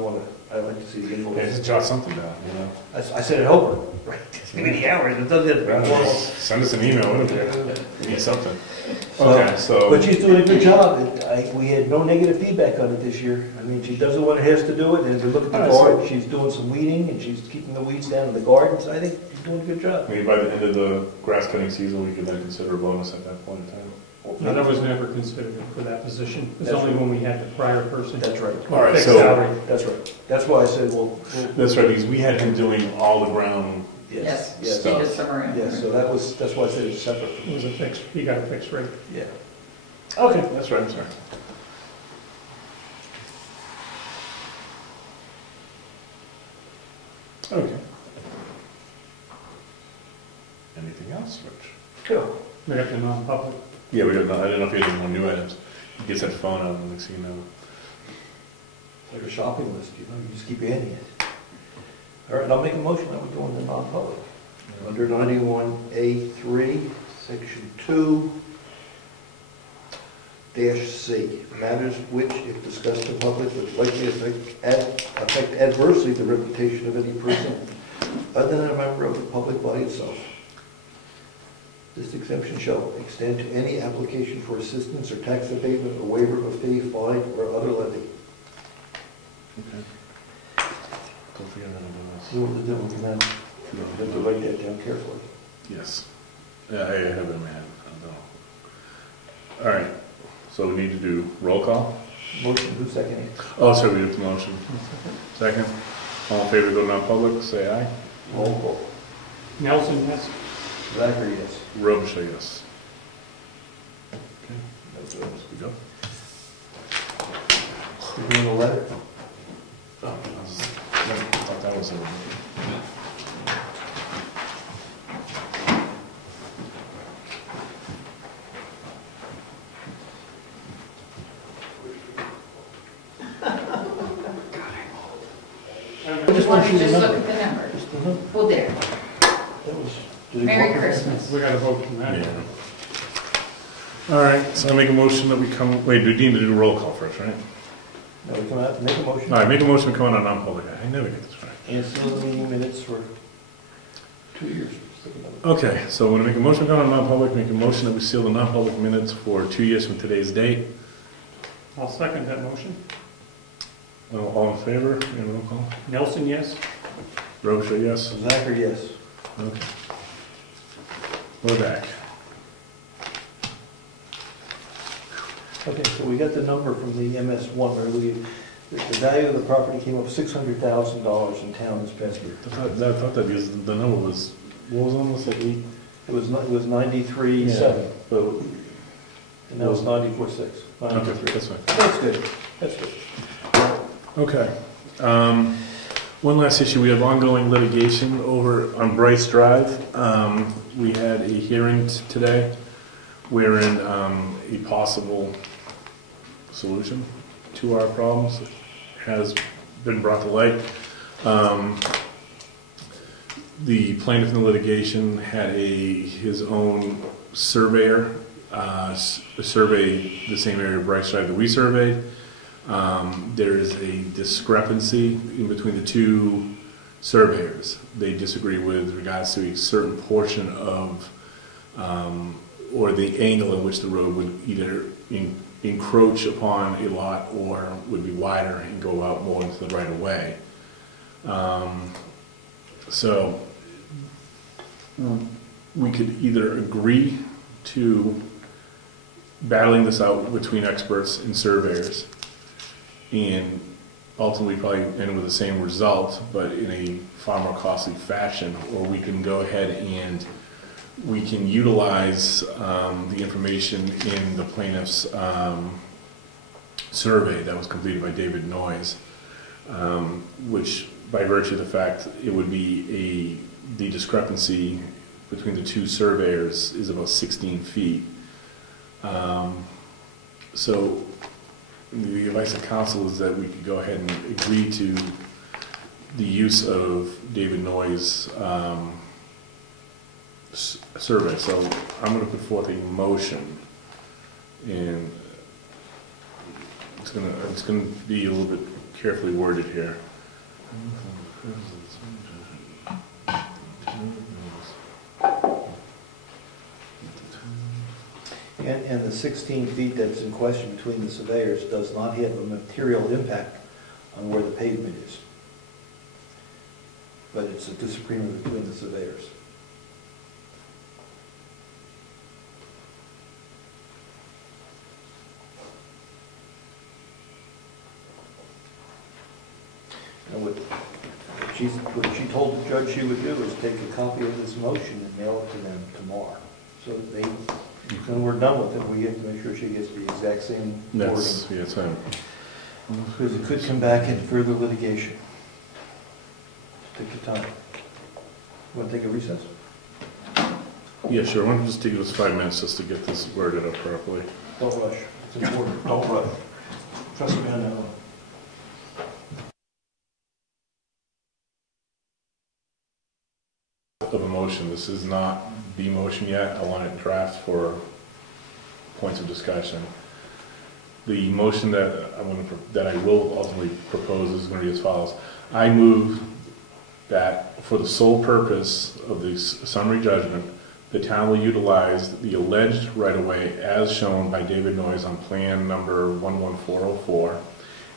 I'd like to see the Yeah, invoice. just jot something down, you know. I said it over. Right. Give me the hours. It doesn't have to be formal. Send us an email, whatever. We need something. So- Okay, so. But she's doing a good job. We had no negative feedback on it this year. I mean, she does what it has to do it, and if you look at the All right, so- garden, she's doing some weeding, and she's keeping the weeds down in the gardens. I think she's doing a good job. Maybe by the end of the grass cutting season, we could then consider a bonus at that point in time. No, that was never considered for that position. It was only when we had the prior person. That's right. All right, Fixed so, salary. That's right. That's why I said, well, that's right, because we had him doing all the ground. Yes, yes, he did summer in. yes, so that's why I said it's separate. It was a fixed, he got a fixed rate. Yeah. Okay, that's right, I'm sorry. Okay. Anything else, Rich? Cool. We got the non-public. Yeah, we got, I don't know if you had any more new items. He gets that phone out, and next thing you know. Like a shopping list, you just keep adding it. All right, I'll make a motion that we go into non-public. Under 91A3, Section 2-C, matters which, if discussed in public, would likely affect adversely the reputation of any person other than a member of the public body itself. This exemption shall extend to any application for assistance or tax abatement or waiver of fee, fine, or other levy. Okay. Don't forget how to do this. You want to do it, man? You have to write that down carefully. Yes. Yeah, I have it in my head. I don't know. All right, so we need to do roll call. Motion, who's seconding? Oh, sorry, we did the motion. Second. All in favor to go non-public, say aye. Roll call. Nelson, yes. Zachary, yes. Robisheau, yes. Okay, That's good. we go. You're doing a letter? Oh, I thought that was it. I just want you to Just look remember. at the numbers. Mhm. Well, there. That was. did it Merry go- Christmas. We got a vote from that. Yeah. All right, so I make a motion that we come, wait, we need to do a roll call first, right? No, we come out, make a motion. All right, make a motion to come out on non-public. I never get this right. And seal the meeting minutes for 2 years. Okay, so we're gonna make a motion to come out on non-public, make a motion that we seal the non-public minutes for 2 years from today's date. I'll second that motion. All in favor? And roll call. Nelson, yes. Robisheau, yes. Zachary, yes. Okay. We're back. Okay, so we got the number from the MS1, where the value of the property came up $600,000 in town this past year. I thought that because the number was, what was almost like eight? It was 93.7, But, and now it's 94.6. okay, 93. that's fine. That's good, that's good. Okay. One last issue, we have ongoing litigation over on Bryce Drive. We had a hearing today wherein a possible solution to our problems has been brought to light. The plaintiff in the litigation had his own surveyor survey the same area of Bryce Drive that we surveyed. There is a discrepancy in between the two surveyors. They disagree with regards to a certain portion of, or the angle in which the road would either encroach upon a lot or would be wider and go out more into the right of way. So we could either agree to battling this out between experts and surveyors and ultimately probably end with the same result, but in a far more costly fashion, or we can go ahead and we can utilize the information in the plaintiff's survey that was completed by David Noyes, which by virtue of the fact it would be the discrepancy between the two surveyors is about 16 feet. So the advice of counsel is that we could go ahead and agree to the use of David Noyes' survey. So I'm going to put forth a motion, and it's going to be a little bit carefully worded here. And the 16 feet that's in question between the surveyors does not have a material impact on where the pavement is. But it's a disagreement between the surveyors. what she told the judge she would do is take a copy of this motion and mail it to them tomorrow. So that they, when we're done with it, we have to make sure she gets the exact same wording. Yes, Because it could come back in further litigation. Take your time. Want to take a recess? yeah, sure. Why don't we just take us 5 minutes just to get this worded up properly? Don't rush. It's important. Don't rush. Trust me on that one. Of a motion. This is not the motion yet. I want it draft for points of discussion. The motion that I will ultimately propose is going to be as follows. I move that for the sole purpose of the summary judgment, the town will utilize the alleged right-of-way as shown by David Noyes on plan number 11404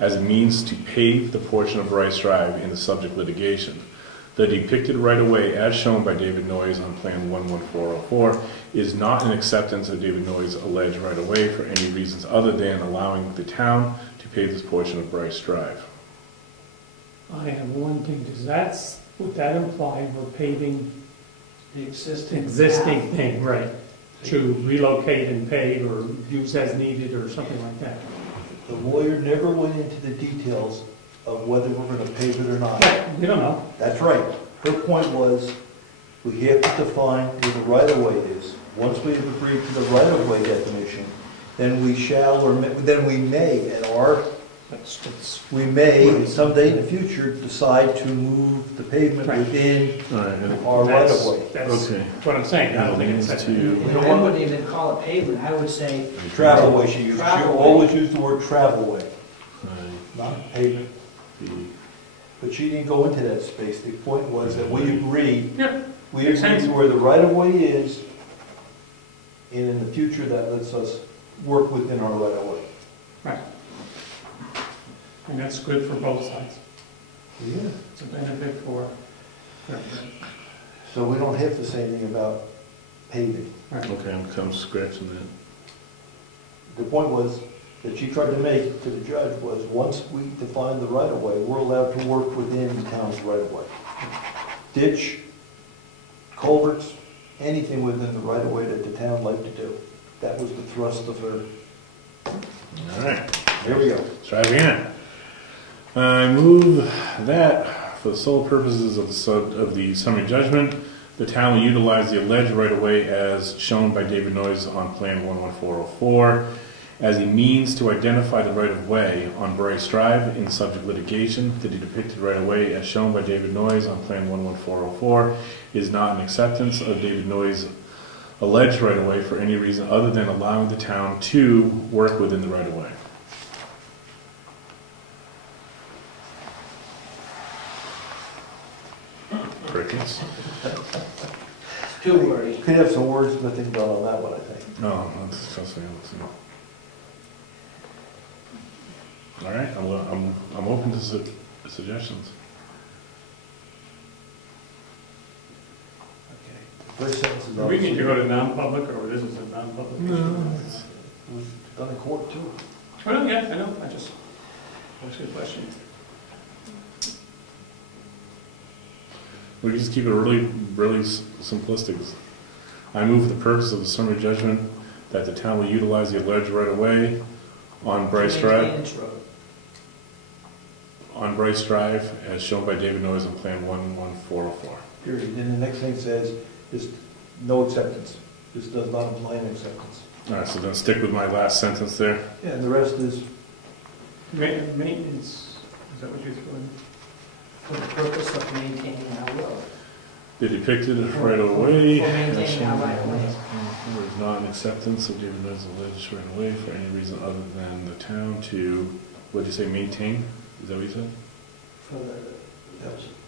as a means to pave the portion of Rice Drive in the subject litigation. The depicted right-of-way as shown by David Noyes on plan 11404 is not an acceptance of David Noyes' alleged right-of-way for any reasons other than allowing the town to pave this portion of Rice Drive. I have one thing, would that imply we're paving The existing. existing thing, right? To relocate and pave or use as needed or something like that? The lawyer never went into the details of whether we're going to pave it or not. Right, we don't know. That's right. Her point was, we have to define where the right-of-way is. Once we've agreed to the right-of-way definition, then we shall, or then we may, we may, someday in the future, decide to move the pavement Right. within All our right-of-way. That's Okay. what I'm saying. I don't think it's that. And I wouldn't even call it pavement, I would say. Travelway, she used. She Travelway. always used the word travelway, not pavement. But she didn't go into that space. The point was that we agreed, Yep. we Makes agreed sense. to where the right-of-way is, and in the future, that lets us work within our right-of-way. Right. And that's good for both sides. Yeah. It's a benefit for everybody. So we don't have to say anything about paving. Right. Okay, I'm scratching that. The point was, that she tried to make to the judge was, once we define the right-of-way, we're allowed to work within the town's right-of-way. Ditch, culverts, anything within the right-of-way that the town liked to do. That was the thrust of her. All right. Here we go. Let's try again. I move that for the sole purposes of the summary judgment, the town will utilize the alleged right-of-way as shown by David Noyes on plan 11404 as a means to identify the right-of-way on Bryce Drive in subject litigation. The depicted right-of-way as shown by David Noyes on plan 11404 is not an acceptance of David Noyes' alleged right-of-way for any reason other than allowing the town to work within the right-of-way. Crickets. Too wordy. Could have some wordsmithing done on that one, I think. No, that's trust me. All right, I'm open to suggestions. Okay. First sentence is Do we need to go to non-public, or this is a non-public? No. We've done a court too. Well, yeah, I know, that's a good question. We can just keep it really simplistic. I move for the purpose of the summary judgment that the town will utilize the alleged right-of-way on Bryce Drive. On Bryce Drive, as shown by David Noyes on plan 11404. Period. Then the next thing says, is no acceptance. This does not imply an acceptance. All right, so then stick with my last sentence there. Yeah, and the rest is, Maintenance, is that what you threw in? For the purpose of maintaining our road. The depicted right-of-way For as maintaining shown our by right-of-way. there is not an acceptance of David Noyes' alleged right-of-way for any reason other than the town to, what did you say, maintain? Is that what you said? For the,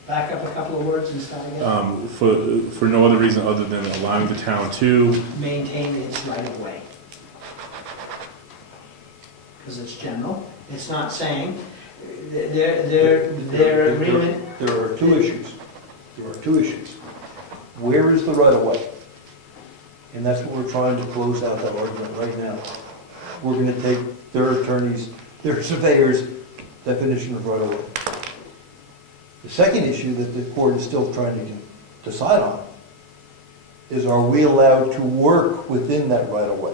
back up a couple of words and start again. For no other reason other than allowing the town to Maintain its right of way. Because it's general. It's not saying, their agreement. there are two issues. There are two issues. Where is the right-of-way? And that's what we're trying to close out that argument right now. We're going to take their attorneys, their surveyors' definition of right-of-way. The second issue that the court is still trying to decide on is, are we allowed to work within that right of way?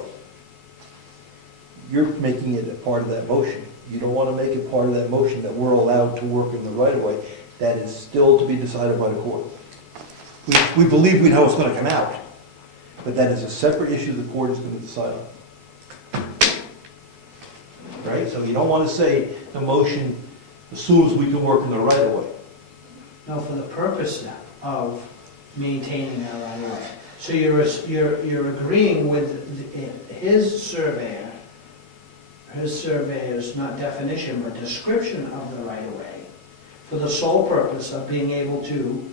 You're making it a part of that motion. You don't want to make it part of that motion that we're allowed to work in the right of way. That is still to be decided by the court. We believe we know what's going to come out, but that is a separate issue the court is going to decide on. Right? So you don't want to say the motion assumes we can work in the right of way. No, for the purpose of maintaining that right of way. So you're agreeing with his surveyor's not definition, but description of the right of way for the sole purpose of being able to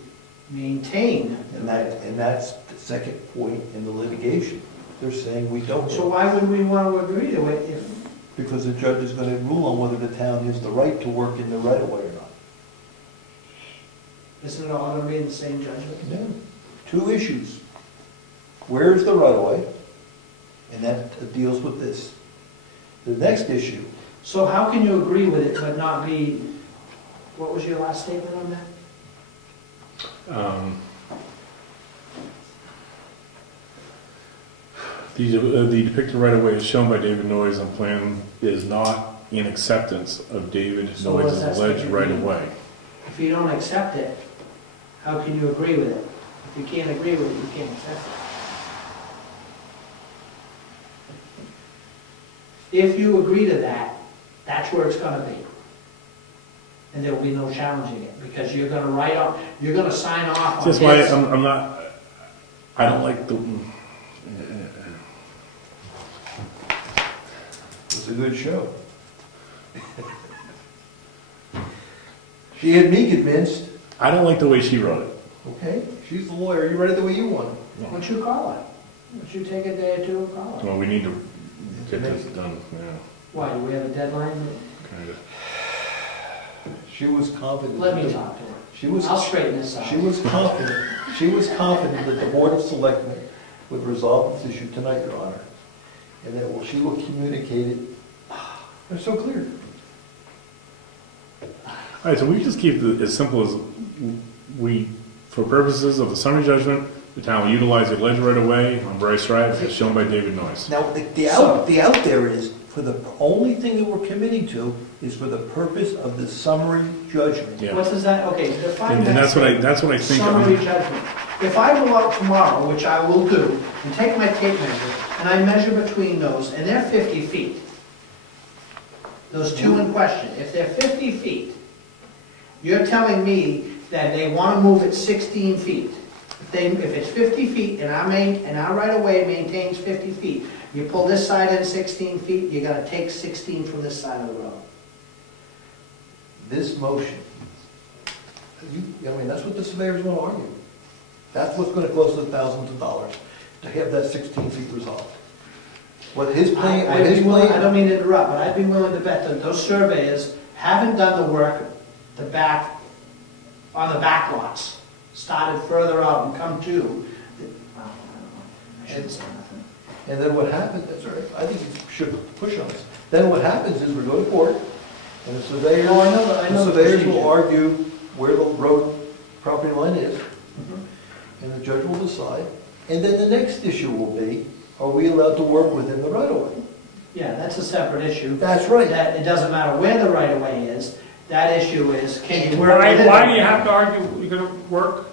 maintain the right of way. And that's the second point in the litigation. They're saying we don't. So why would we want to agree to it if? Because the judge is going to rule on whether the town has the right to work in the right of way or not. Isn't it all going to be in the same judgment? Yeah. Two issues. Where's the right of way? And that deals with this. The next issue. So how can you agree with it but not be, what was your last statement on that? The depicted right-of-way is shown by David Noyes on plan is not in acceptance of David So what's Noyes' that alleged statement mean? right-of-way. If you don't accept it, how can you agree with it? If you can't agree with it, you can't accept it. If you agree to that, that's where it's gonna be. And there will be no challenging it, because you're gonna sign off on That's it. why I'm not, I don't like the, It's a good show. She had me convinced. I don't like the way she wrote it. Okay, she's the lawyer. You read it the way you want it. Why don't you call it? Why don't you take a day or two and call it? Well, we need to get this done, yeah, Why, do we have a deadline? kind of. She was confident. Let me talk to her. She was. I'll straighten this out. She was confident. She was confident that the Board of Selectmen would resolve this issue tonight, Your Honor, and that she will communicate it. They're so clear. All right, so we just keep it as simple as for purposes of the summary judgment, the town will utilize the alleged right-of-way on Bryce Drive as shown by David Noyes. Now, the out there is, for the only thing that we're committing to is for the purpose of the summary judgment. Yeah. What does that, okay, define And that. that's what I think. Summary judgment. If I go out tomorrow, which I will do, and take my tape measure, and I measure between those, and they're 50 feet, those two in question, if they're 50 feet, you're telling me that they want to move it 16 feet. If it's 50 feet and our right-of-way maintains 50 feet, you pull this side in 16 feet, you gotta take 16 from this side of the road. This motion, I mean, that's what the surveyors want to argue. That's what's going to cost us thousands of dollars to have that 16 feet resolved. What his plan, I don't mean to interrupt, but I'd be willing to bet that those surveyors haven't done the work on the back lots, started further out and come to. I shouldn't say nothing. and then what happens, that's all right, I think you should push on this. Then what happens is we go to court, and the surveyors, Oh, I know the the surveyors will procedure. argue where the road property line is, and the judge will decide. And then the next issue will be, are we allowed to work within the right-of-way? Yeah, that's a separate issue. That's right. That, it doesn't matter where the right-of-way is, that issue is, can you work Why within why it? do you have to argue you're gonna work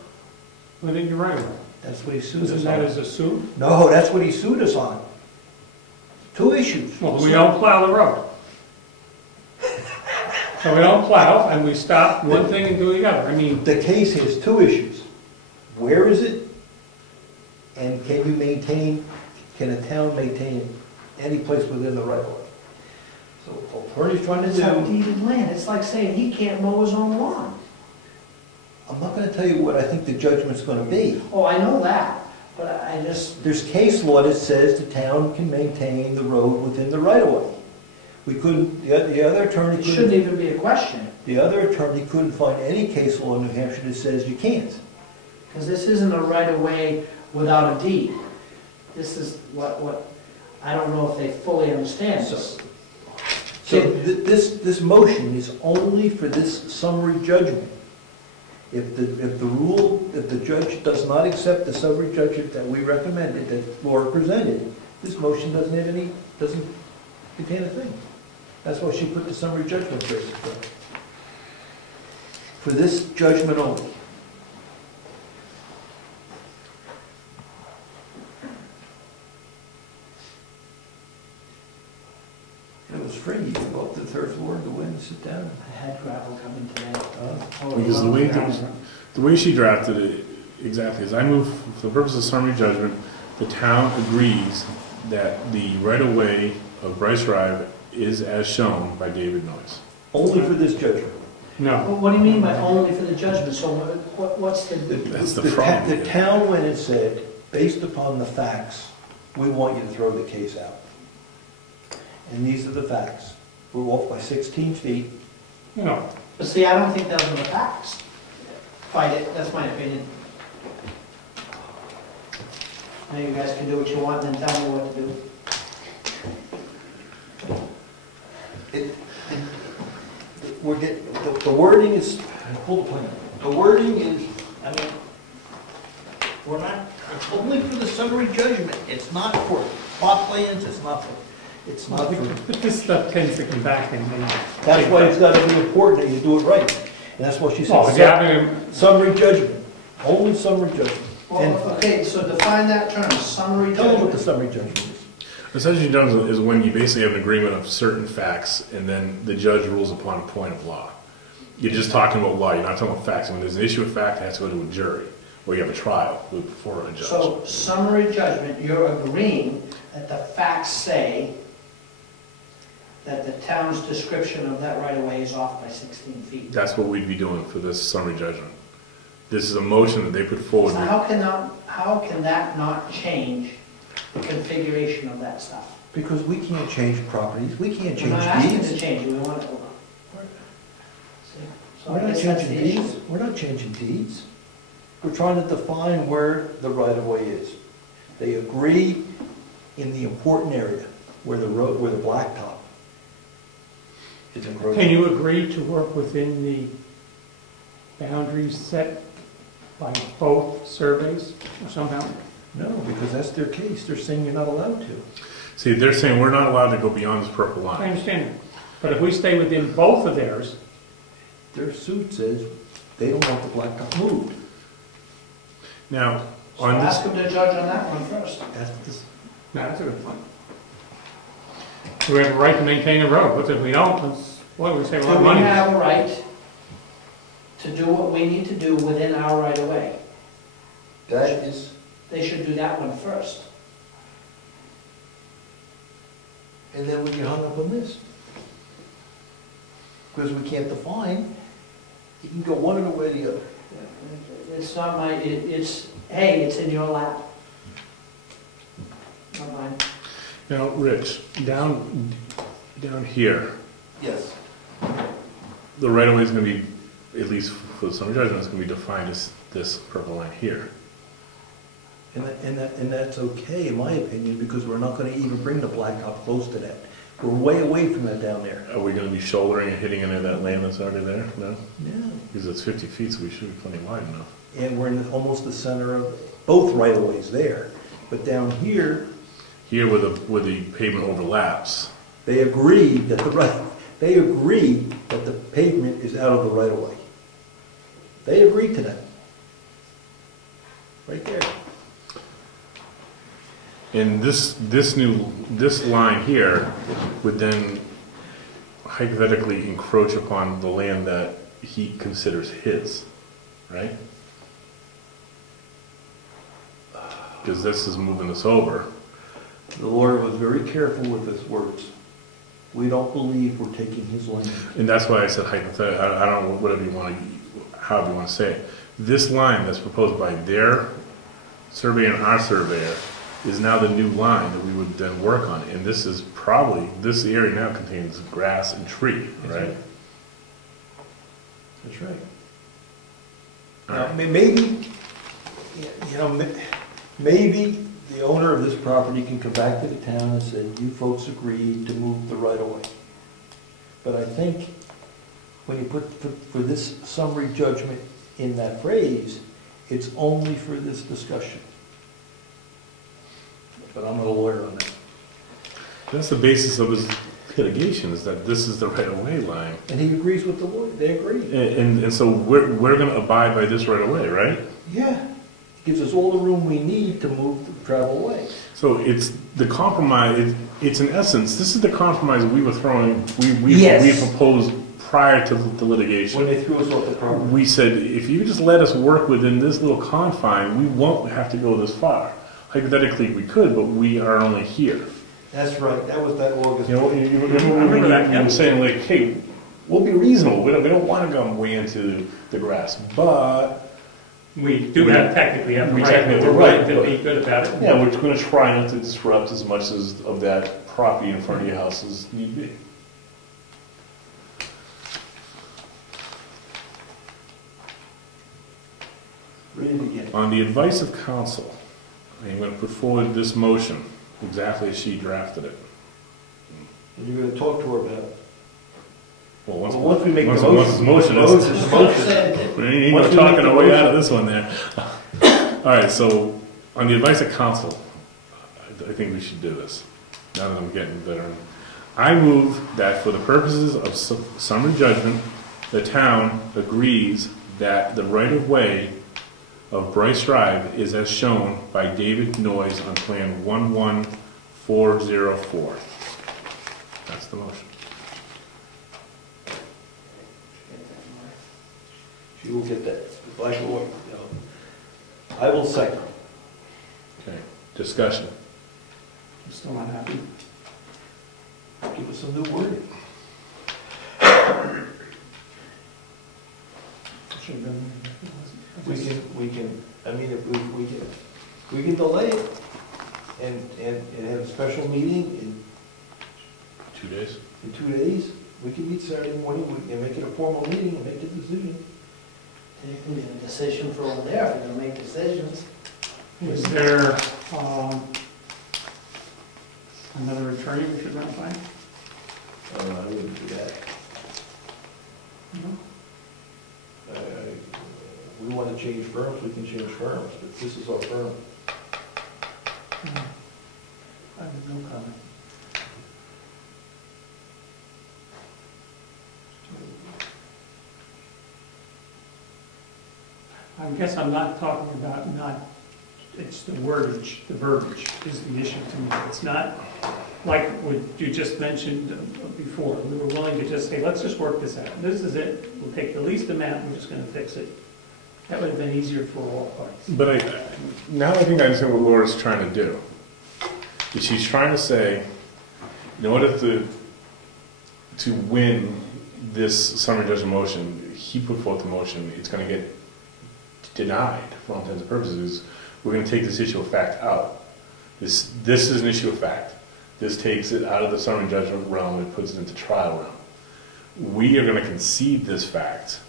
within your right of way? That's what he sued Isn't us that on. as a suit? No, that's what he sued us on. Two issues. Well, we don't plow the road. So we don't plow, and we stop one thing and do the other. I mean, The case has two issues. Where is it? And can a town maintain any place within the right of way? So what attorney's trying to It's not do, deeded land, it's like saying he can't mow his own lawn. I'm not gonna tell you what I think the judgment's gonna be. Oh, I know that, but I just, There's case law that says the town can maintain the road within the right of way. We couldn't, the other attorney it shouldn't couldn't, even be a question, the other attorney couldn't find any case law in New Hampshire that says you can't. because this isn't a right-of-way without a deed. This is what, I don't know if they fully understand this. So this motion is only for this summary judgment. If the judge does not accept the summary judgment that we recommended, that Laura presented, this motion doesn't contain a thing. That's why she put the summary judgment first. For this judgment only. It was free. You could go up to the third floor and go in and sit down. I had gravel coming today. Because the way she drafted it, exactly, is I move, for the purpose of summary judgment, the town agrees that the right-of-way of Bryce Drive is as shown by David Noyes. Only for this judgment. No. Well, what do you mean by only for the judgment? So what's the... That's the problem. The town went and said, based upon the facts, we want you to throw the case out. And these are the facts. We're off by 16 feet. No. But see, I don't think those are the facts. Fight it, that's my opinion. Now you guys can do what you want and then tell me what to do. The wording is, pull the plan. The wording is, I mean, we're not, it's only for the summary judgment. It's not for plot plans, it's not for. But this stuff tends to come back and then... That's why it's gotta be important that you do it right. And that's what she Oh, said. yeah, Summary judgment, only summary judgment. Well, okay, so define that term, summary Tell them what the judgment. summary judgment is. Essentially done is when you basically have an agreement of certain facts and then the judge rules upon a point of law. You're just talking about law, you're not talking about facts. When there's an issue of fact, it has to go to a jury, or you have a trial before a judge. So summary judgment, you're agreeing that the facts say that the town's description of that right-of-way is off by 16 feet. That's what we'd be doing for this summary judgment. This is a motion that they put forward. So how can that not change the configuration of that stuff? Because we can't change properties, we can't We're change not asking to deeds. change it, we want it. So We're I not guess that's changing the issue. deeds, we're not changing deeds. We're trying to define where the right-of-way is. They agree in the important area, where the road, where the blacktop is encroaching. Can you agree to work within the boundaries set by both surveys somehow? No, because that's their case, they're saying you're not allowed to. See, they're saying we're not allowed to go beyond this purple I line. understand that. But if we stay within both of theirs, Their suit says they don't want the blacktop moved. Now, So on ask this, them to judge on that one first. That's what this, no, that's a good point. We have a right to maintain the road. What if we don't? We save a lot Do of we money. have a right to do what we need to do within our right-of-way? that is, They should do that one first. and then we get hung up on this. Because we can't define, you can go one way or the other. It's not my, it's, hey, it's in your lap. Not mine. now, Rich, down here, Yes. the right of way is going to be, at least for the summary judgment, it's going to be defined as this purple line here. And that's okay, in my opinion, because we're not gonna even bring the blacktop close to that. We're way away from that down there. Are we going to be shouldering and hitting into that lane that's already there? No? Yeah. Because it's 50 feet, so we should be plenty wide enough. And we're in almost the center of, both right-of-ways there. But down here, Here where the pavement overlaps, they agree that the pavement is out of the right-of-way. They agree to that. Right there. and this line here would then hypothetically encroach upon the land that he considers his, right? Because this is moving us over. The lawyer was very careful with his words. We don't believe we're taking his land. And that's why I said hypothetical. I don't know, whatever you want to, however you want to say it. This line that's proposed by their surveyor and our surveyor is now the new line that we would then work on. And this is probably, this area now contains grass and tree, right? That's right. All Now, right. maybe, maybe the owner of this property can come back to the town and say, you folks agreed to move the right of way. But I think when you put for this summary judgment in that phrase, it's only for this discussion. But I'm not a lawyer on that. That's the basis of his litigation, is that this is the right-of-way line. And he agrees with the lawyer, they agree. And so we're gonna abide by this right-of-way, right? Yeah. Gives us all the room we need to move the travel away. So it's the compromise, it's in essence, this is the compromise we were throwing, we Yes. proposed prior to the litigation. When they threw us off the property. We said, if you just let us work within this little confine, we won't have to go this far. Hypothetically, we could, but we are only here. That's right, that was that August. You know, you remember that, you were saying like, hey, we'll be reasonable, we don't want to go way into the grass, but We do have, technically have the We right, technically we're right, right to but- be good about it. yeah, we're going to try not to disrupt as much as of that property in front of your house as need be. Read it again. On the advice of counsel, I'm going to put forward this motion, exactly as she drafted it. And you're gonna talk to her about it. Well, Once we make the once motion. the motion is, Once the motion. we ain't Once no we talking make the our way motion. out of this one there. All right, so on the advice of counsel, I think we should do this. Now that I'm getting better, I move that for the purposes of summary judgment, the town agrees that the right-of-way of Bryce Drive is as shown by David Noyes on Plan 11404. That's the motion. She will get that, black and white. I will second. Okay, discussion. I'm still not happy. Give us some new wording. Should have been- We can, I mean, if we can delay it and have a special meeting 2 days? in 2 days. We can meet Saturday morning, we can make it a formal meeting and make a decision. You can get a decision for over there, if you're gonna make decisions. Is there, another attorney we should notify? I wouldn't do that. No? We want to change firms, we can change firms, but this is our firm. I have no comment. I guess I'm not talking about it's the wordage, the verbiage is the issue to me. It's not like what you just mentioned before. We were willing to just say, let's just work this out. This is it. We'll take the least amount, we're just gonna fix it. That would have been easier for all parties. But now I think I understand what Laura's trying to do. Is she's trying to say, in order to win this summary judgment motion, he put forth the motion, it's going to get denied for all intents and purposes. We're going to take this issue of fact out. This is an issue of fact. This takes it out of the summary judgment realm and puts it into trial realm. We are going to concede this fact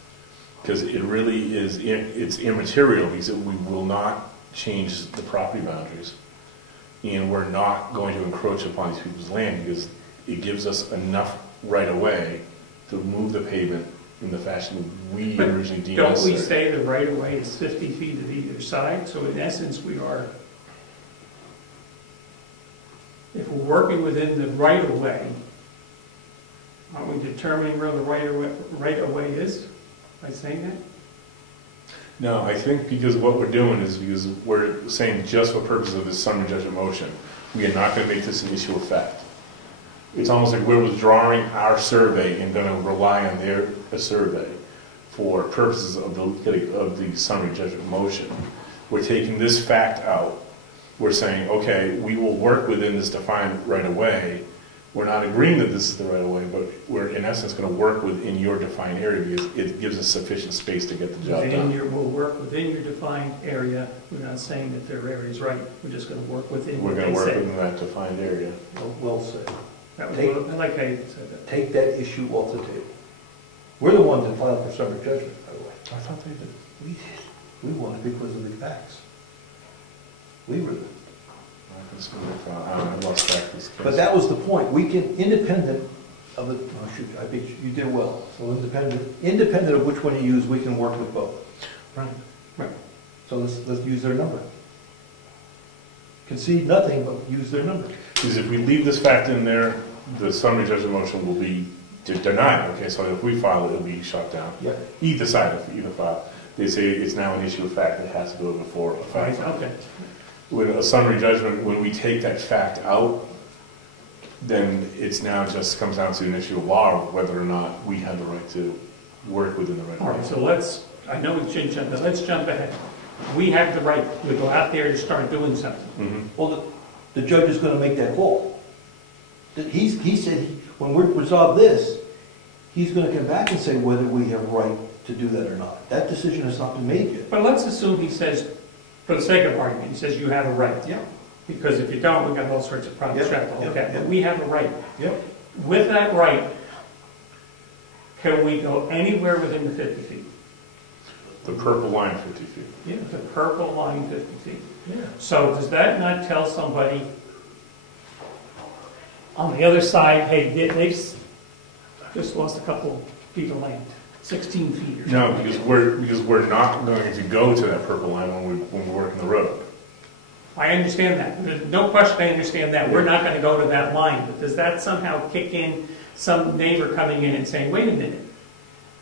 because it really is, it's immaterial because we will not change the property boundaries. And we're not going to encroach upon these people's land because it gives us enough right away to move the pavement in the fashion we But originally deemed Don't we necessary. say the right of way is 50 feet of either side? So in essence, we are, if we're working within the right of way, aren't we determining where the right of way is by saying that? No, I think because what we're doing is because we're saying just for purposes of this summary judgment motion, we are not going to make this an issue of fact. It's almost like we're withdrawing our survey and going to rely on their survey for purposes of the summary judgment motion. We're taking this fact out. We're saying, okay, we will work within this defined right of way. We're not agreeing that this is the right of way, but we're in essence going to work within your defined area because it gives us sufficient space to get the job done. We'll work within your defined area. We're not saying that their area is right. We're just going to work within We're what going they to work say. within that defined area. Well said. That was what, I like how you said that. Take that issue off the table. We're the ones that filed for summary judgment, by the way. I thought they did. We did. We won it because of the facts. We were the... I lost track of this case. But that was the point. We can, independent of it, I beat you, you did well. So independent of which one you use, we can work with both. Right. So let's use their number. Concede nothing, but use their number. Because if we leave this fact in there, the summary judgment motion will be denied. Okay, so if we file it, it'll be shut down. Yeah. Either side of either file. They say it's now an issue of fact that has to go before a fact. Okay. With a summary judgment, when we take that fact out, then it's now just comes down to an issue of law, whether or not we have the right to work within the right. All right, so I know we changed that, but let's jump ahead. We have the right to go out there and start doing something. Mm-hmm. Well, the judge is gonna make that call. He said, when we resolve this, he's gonna come back and say whether we have right to do that or not. That decision has not been made yet. But let's assume he says, for the sake of argument, he says you have a right. Yeah. Because if you don't, we've got all sorts of problems. Yep, yep, Okay, yep. but we have a right. Yep. With that right, can we go anywhere within the 50 feet? The purple line, 50 feet. Yeah. The purple line, 50 feet. Yeah. So does that not tell somebody on the other side, hey, they've just lost a couple feet of land, 16 feet or No, something? because we're not going to go to that purple line when we're working the road. I understand that. There's no question I understand that. We're not going to go to that line. But does that somehow kick in some neighbor coming in and saying, wait a minute,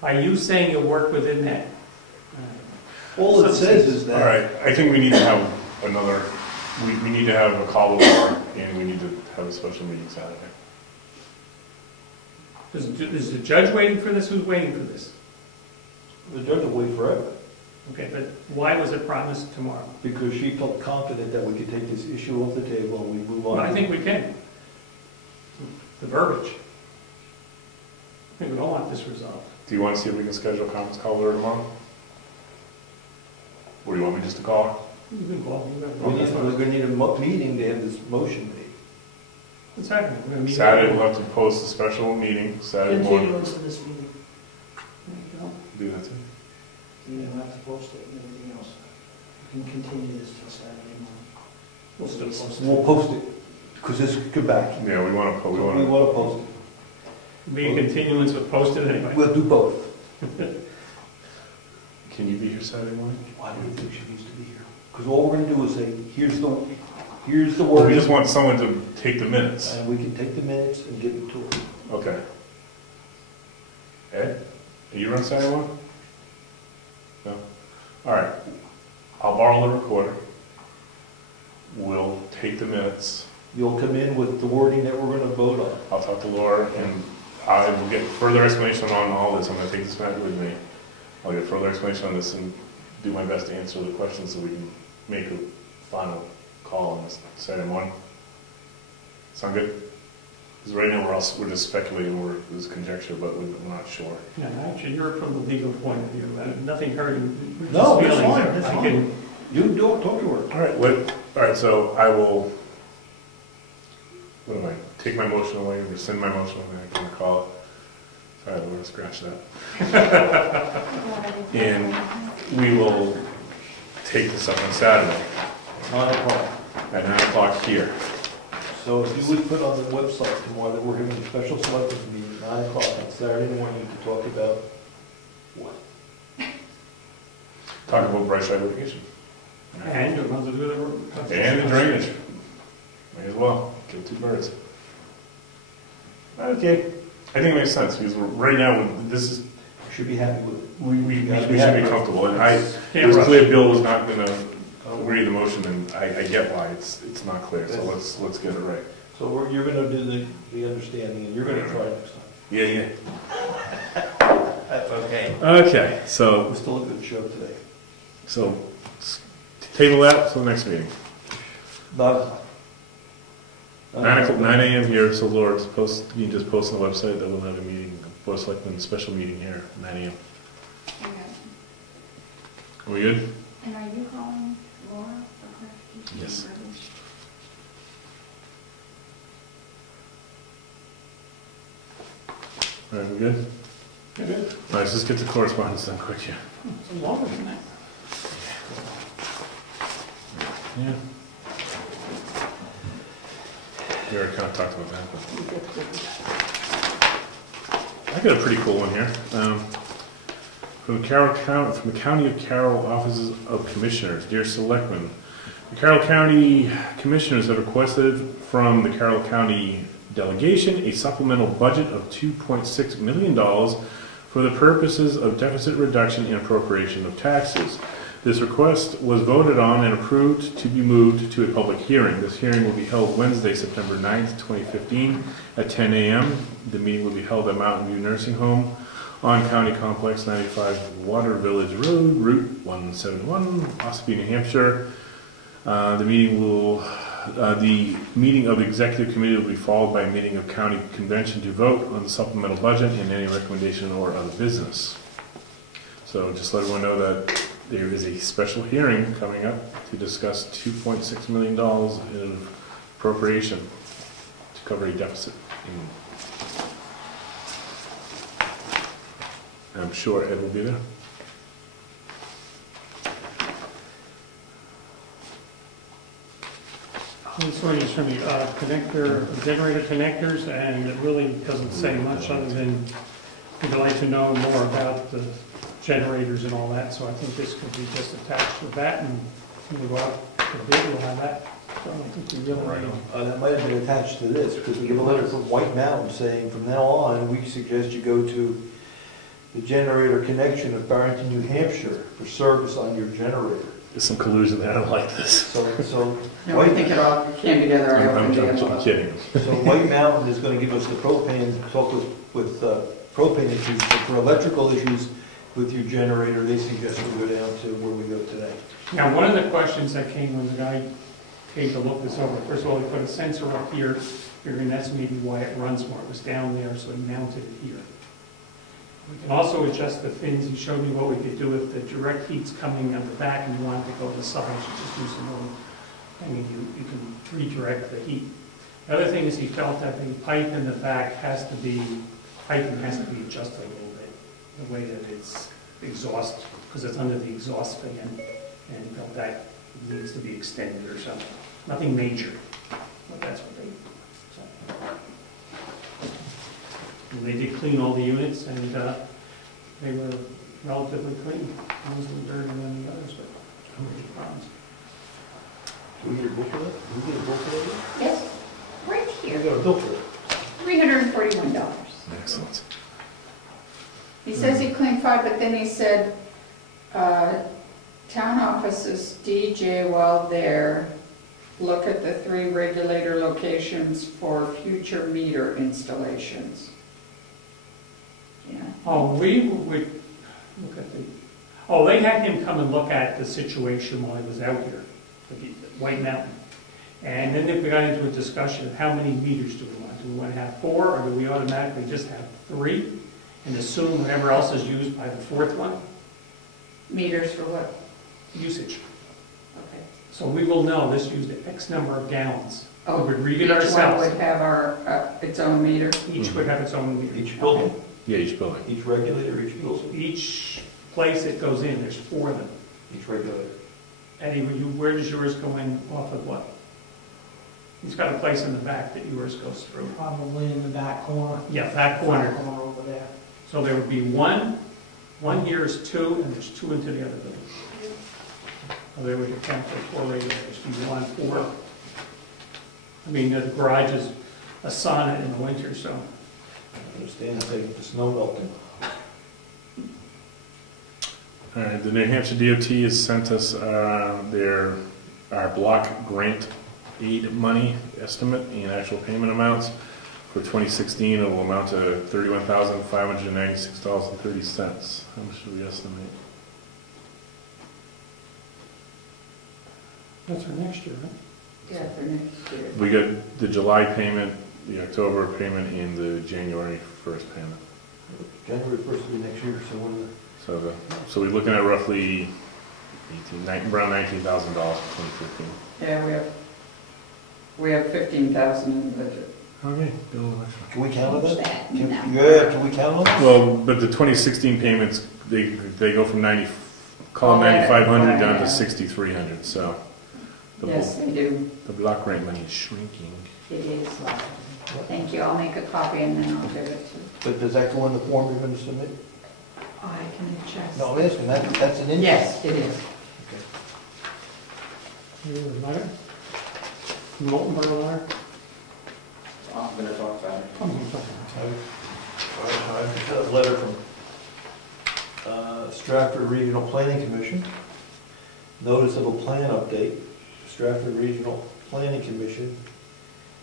are you saying you'll work within that? All it says is All that. right, I think we need to have another, we need to have a call with Laura, and we need to have a special meeting Saturday. Is the judge waiting for this? Who's waiting for this? The judge will wait forever, Okay, but why was it promised tomorrow? because she felt confident that we could take this issue off the table and we move on. Well, I think we can. The verbiage. I think we all want this resolved. Do you want to see if we can schedule a conference call with her tomorrow? Or do you want me just to call her? You can call me. We're gonna need a meeting to have this motion made. What's happening? We're gonna meet- Saturday, we'll have to post a special meeting, Saturday morning. Continuance of this meeting. There you go. Do that too. You don't have to post it and everything else. You can continue this till Saturday morning. We'll still post it. We'll post it, because this could come back. Yeah, we want to, We want to post it. Be a continuance with posted anyway. We'll do both. Can you be here Saturday morning? I don't think she needs to be here. Because all we're gonna do is say, here's the Well, word. we just want someone to take the minutes. And we can take the minutes and give it to her. Okay. Ed, are you on Saturday morning? No? All right. I'll borrow the recorder. We'll take the minutes. You'll come in with the wording that we're gonna vote on. I'll talk to Laura, and I will get further explanation on all this. I'm going to take this back with me. I'll get further explanation on this and do my best to answer the questions so we can make a final call on this Saturday morning. Sound good? Because right now we're just speculating, there's conjecture, but we're not sure. Yeah, actually, you're from the legal point of view. Nothing hurting. We're just No, that's feeling fine, there. that's I fine. can- You don't talk to her. All right, so I will, what am I, take my motion away, rescind my motion, I can call it. Sorry, I'm going to scratch that. And we will take this up on Saturday 9 o'clock. at 9 o'clock here. So if you would put on the website tomorrow that we're having a special selectmen's meeting at 9 o'clock on Saturday morning to talk about what? Talk about Bryce Drive litigation. And you're going to do the... And the drainage. May as well, kill two birds. Okay, I think it makes sense, because right now, this is, You should be happy with it. we should be comfortable. And it Can't was rush. clear Bill was not going to agree to the motion, and I get why, it's not clear, so let's get it right. So you're gonna do the understanding, and you're gonna try next time. Yeah. That's okay. Okay, so We're still a good show today. Table that till the next meeting. 9 o'clock. 9 a.m. here, so Laura, you can just post on the website that we'll have a meeting, Board of Selectmen special meeting here, 9 a.m. Okay. Are we good? And are you calling Laura for clarification? Yes. All right, we good? You're good. All right, let's just get to correspondence done quick here. It's longer than that. Yeah. We already kind of talked about that, but I got a pretty cool one here. From the County of Carroll Offices of Commissioners, dear Selectmen, the Carroll County Commissioners have requested from the Carroll County delegation a supplemental budget of $2.6 million for the purposes of deficit reduction and appropriation of taxes. This request was voted on and approved to be moved to a public hearing. This hearing will be held Wednesday, September 9th, 2015 at 10 a.m. The meeting will be held at Mountain View Nursing Home on County Complex 95 Water Village Road, Route 171, Ossipee, New Hampshire. The meeting of the Executive Committee will be followed by a meeting of County Convention to vote on the supplemental budget and any recommendation or other business. So just let everyone know that there is a special hearing coming up to discuss $2.6 million in appropriation to cover a deficit. I'm sure Ed will be there. This one is from the generator connectors, and it really doesn't say much other than we'd like to know more about the generators and all that, so I think this could be just attached to that, and we'll go out to bid, we'll have that. So I don't think we really That might have been attached to this, because we get a letter from White Mountain saying from now on, we suggest you go to the generator connection of Barrington, New Hampshire for service on your generator. There's some collusion there. I don't like this. So No, I think it all came together. I'm kidding. So White Mountain is going to give us the propane, talk with propane issues, but for electrical issues with your generator, they suggest we go down to where we go today. Now, one of the questions that came when the guy came to look this over, first of all, he put a sensor up here, figuring that's maybe why it runs more. It was down there, so he mounted it here. We can also adjust the fins. He showed me what we could do if the direct heat's coming on the back and you want it to go to the side, you just do some little, you can redirect the heat. The other thing is he felt that the pipe in the back piping has to be adjusted a little bit, the way that it's exhaust, because it's under the exhaust fan, and he felt that needs to be extended or something. Nothing major, but that's what they. And they did clean all the units, and they were relatively clean. Ones were dirtier than the others, but no major problems. Do we get a bill for that? Do we get a bill for that? Yes, right We here, got a bill for it. $341. Excellent. He says he cleaned 5, but then he said, town offices DJ while there, look at the 3 regulator locations for future meter installations. Yeah. Oh, we would look at they had him come and look at the situation while he was out here, at White Mountain. And then we got into a discussion of how many meters do we want? Do we want to have 4, or do we automatically just have 3 and assume whatever else is used by the 4th one? Meters for what? Usage. Okay. So we will know this used X number of gallons. Oh, We would read it each ourselves. one would have its own meter? Each would have its own meter. Each building, Yeah, each building. each regulator, each building, Each place it goes in, there's 4 of them. each regulator. Eddie, where does yours go in off of what? He's got a place in the back that yours goes through. Probably in the back corner. Yeah, that corner. Back corner over there. So there would be one here is 2, and there's 2 into the other building. So they would account for 4 regulators. You want 4. I mean, the garage is a sauna in the winter, so. I understand the snow melting. All right, the New Hampshire DOT has sent us our block grant aid money estimate and actual payment amounts for 2016. It will amount to $31,596.30. How much do we estimate? That's for next year, right? Yeah, for next year. We got the July payment, the October payment, and the January 1st payment. January 1st will be next year, so when So we're looking at roughly around $19,000 for 2015. Yeah, we have 15,000 in the budget. Okay, can we count on that? That Can number. we count on that? well, but the 2016 payments, they go from 9,500 down to 6,300. So Yes, they do. the block grant money is shrinking. It is. Thank you. I'll make a copy and then I'll give it to. But does that go in the form you're going to submit? I can check. No, I'm asking, that's an increase. Yes, it is. Any other letter? Molten Borough letter? I'm gonna talk about it. Come on, talk I've got a letter from Stratford Regional Planning Commission. Notice of a plan update. Stratford Regional Planning Commission,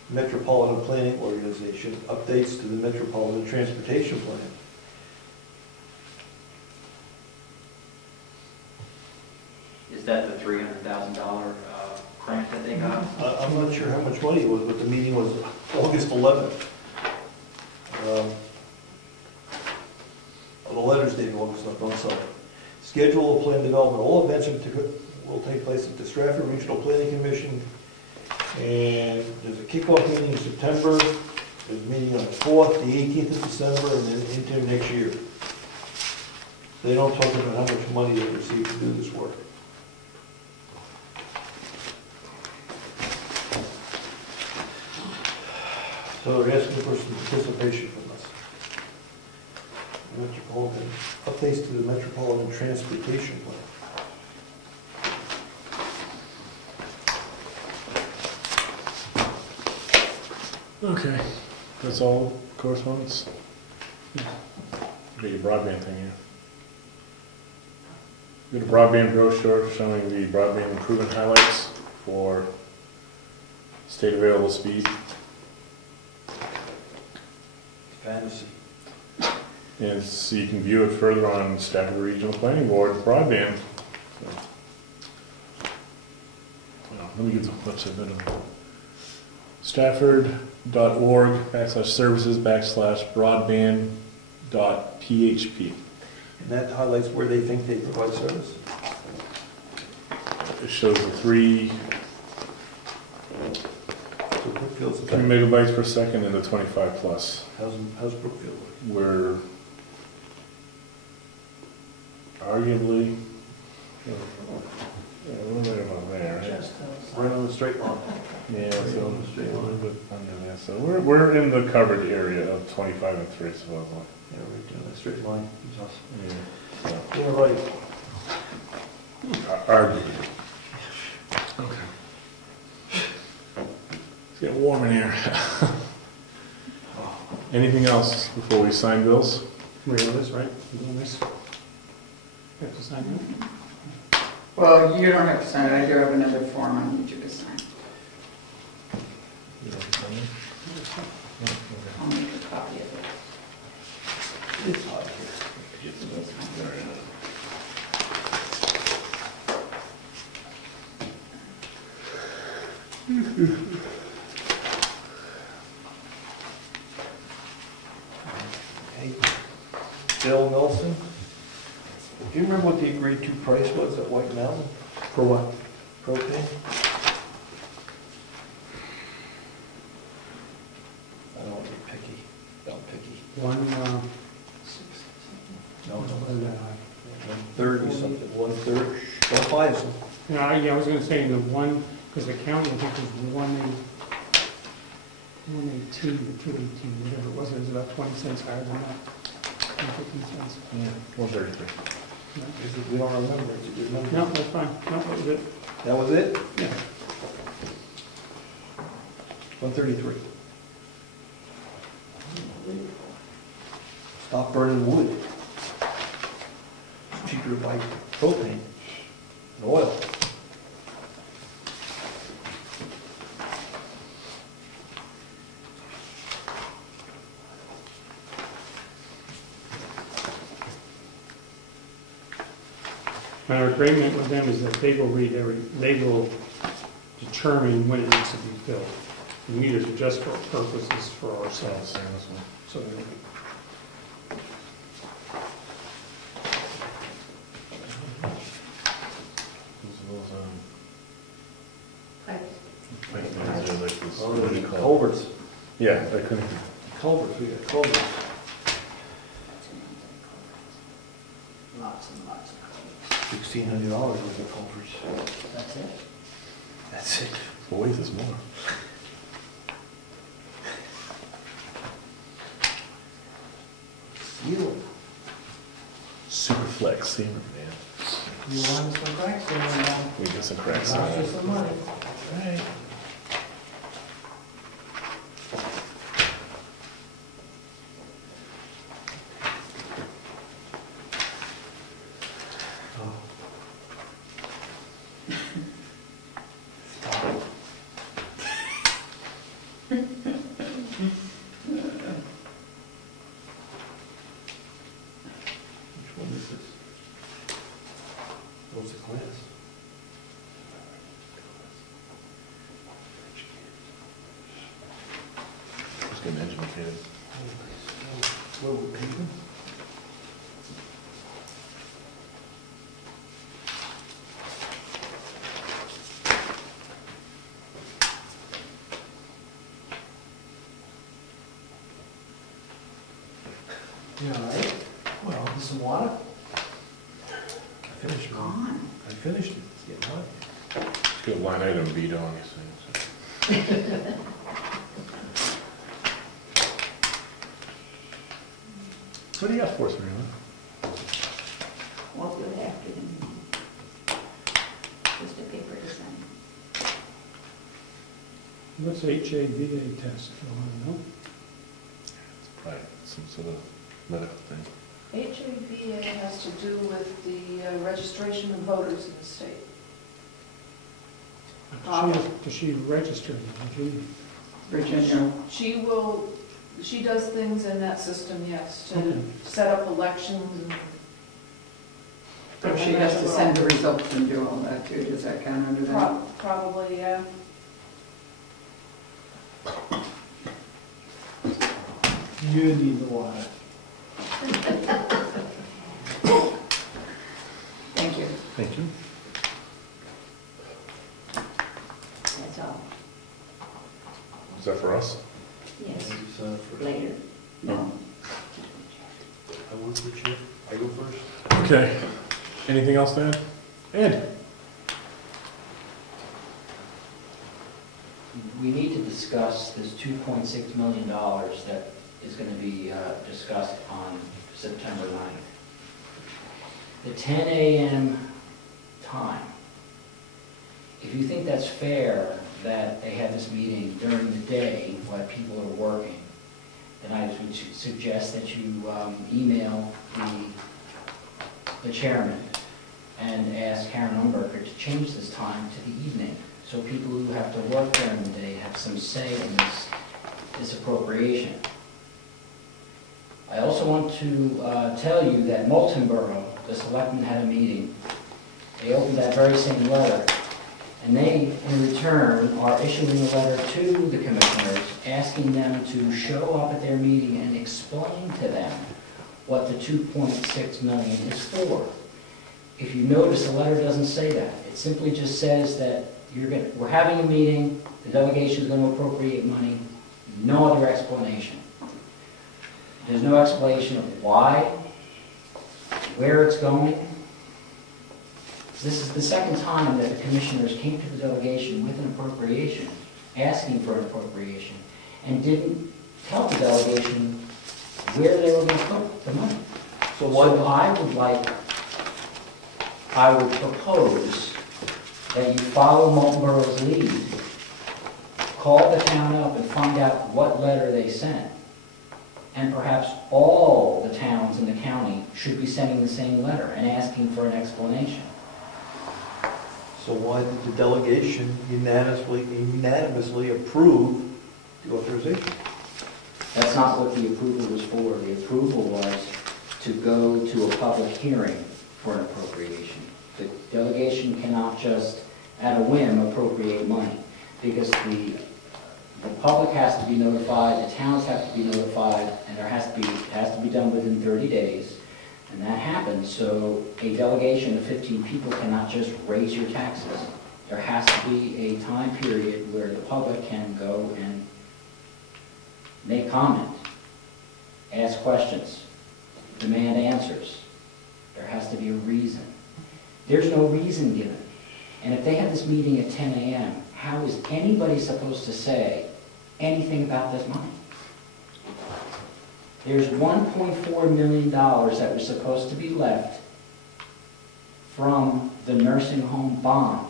Metropolitan Planning Organization, updates to the Metropolitan Transportation Plan. Is that the $300,000 grant that they got? I'm not sure how much money it was, but the meeting was August 11th. The letter's dated August 11th, so. Schedule of plan development. All events will take place at the Stratford Regional Planning Commission. And there's a kickoff meeting in September. There's a meeting on the 4th, the 18th of December, and then into next year. They don't talk about how much money they received to do this work. So they're asking for some participation from us. Metropolitan, updates to the Metropolitan Transportation Plan. Okay, that's all correspondence? Got your broadband thing here. We got a broadband brochure showing the broadband improvement highlights for state available speed. Fantasy. And so you can view it further on Stafford Regional Planning Board broadband. So, well, let me get the website better. Stafford.org/services/broadband.php. And that highlights where they think they provide service. It shows the 3 So Brookfield's 3 megabytes per second and the 25 plus. How's Brookfield look? We're arguably, we're right about there, right? Right on the straight line. Yeah, so a little bit under there. So we're in the covered area of 25 and 3 supposedly. Yeah, right down that straight line. It's awesome. Yeah. So, Yeah, right. arguably. Okay. It's getting warm in here. Anything else before we sign bills? We're doing this, right? We're doing this. You have to sign it? Well, you don't have to sign it, I do have another form I need you to sign. You don't have to sign it? I'll make a copy of it. It's hot here. Hey, Bill Nelson, do you remember what the agreed to price was at White Mountain? For what? Propane? I don't want to be picky. I'm picky. One, No, wasn't that high? 130 something, 130. Don't buy some. Yeah, I was gonna say the one, because the county, I think was 118 to 218, whatever it was about 20 cents higher than that. 15 cents. Yeah, 133. We don't remember, it's a good number. No, that's fine. No, that was it. That was it? Yeah. 133. Stop burning wood. It's cheaper to buy propane and oil. Our agreement with them is that they will determine when it needs to be filled. We need it just for purposes for ourselves. So Culverts. Yeah, I couldn't. Culverts, we got culverts. Lots and lots of colors. $1,600 worth of culverts. That's it? That's it. Boys is more. Seal. crack ceiling, man. You want some cracks in there? We get some crack Cost you ceiling. some money. Right. Which one is this? What's the class? Just getting educated. What would be? You all right? Well, need some water? I finished it. Gone. I finished it. It's getting hot. Just get line item beat on these things. What do you got for us, Marilyn? Well, good afternoon. Just a paper to sign. What's HAVA test, you want to know? It's probably some sort of medical thing. HAVA has to do with the registration of voters in the state. Does she register in Virginia? Virginia. She does things in that system, yes, Okay. to set up elections and. So she has to send the results and do all that too, does that count under that? Probably, yeah. You need the water. Thank you. Thank you. That's all. Is that for us? Yes, For later. No. I work for you. I go first. Okay. Anything else, Dan? Ed? We need to discuss this $2.6 million that is going to be discussed on September 9th. The 10 a.m. time. If you think that's fair that they have this meeting during the day while people are working, then I would suggest that you email the chairman and ask Karen Umberger to change this time to the evening, so people who have to work during the day have some say in this appropriation. I also want to tell you that Moulton Borough, the selectmen had a meeting. They opened that very same letter, and they, in return, are issuing a letter to the commissioners asking them to show up at their meeting and explain to them what the $2.6 million is for. If you notice, the letter doesn't say that. It simply just says that we're having a meeting, the delegation is going to appropriate money, no other explanation. There's no explanation of why, where it's going. This is the second time that the commissioners came to the delegation with an appropriation, asking for an appropriation, and didn't tell the delegation where they were going to put the money. So what? So I would propose that you follow Moulton Borough's lead, call the town up and find out what letter they sent, and perhaps all the towns in the county should be sending the same letter and asking for an explanation. So why did the delegation unanimously approve the authorization? That's not what the approval was for. The approval was to go to a public hearing for an appropriation. The delegation cannot just, at a whim, appropriate money, because the public has to be notified, the towns have to be notified, and it has to be done within 30 days. And that happens, so a delegation of 15 people cannot just raise your taxes. There has to be a time period where the public can go and make comment, ask questions, demand answers. There has to be a reason. There's no reason given. And if they have this meeting at 10 a.m., how is anybody supposed to say anything about this money? There's $1.4 million that was supposed to be left from the nursing home bond.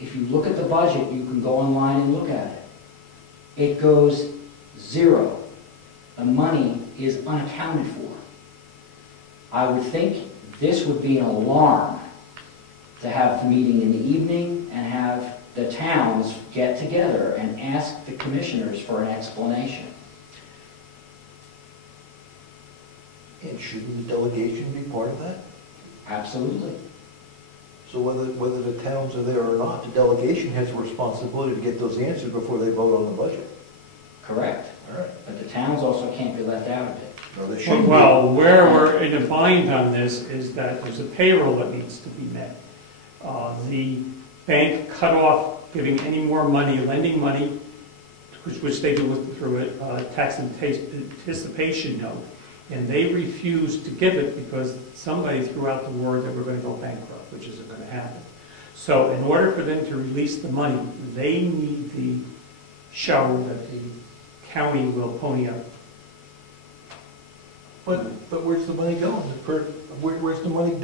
If you look at the budget, you can go online and look at it. It goes zero. The money is unaccounted for. I would think this would be an alarm to have the meeting in the evening and have the towns get together and ask the commissioners for an explanation. And shouldn't the delegation be part of that? Absolutely. So whether the towns are there or not, the delegation has a responsibility to get those answers before they vote on the budget. Correct. All right. But the towns also can't be left out of it. No, they shouldn't be. Well, where we're in a bind on this is that there's a payroll that needs to be met. The bank cut off giving any more money, lending money, which they do through a tax anticipation note, and they refused to give it because somebody threw out the word that we're going to go bankrupt, which isn't going to happen. So in order for them to release the money, they need the show that the county will pony up. But where's the money going? Where's the money?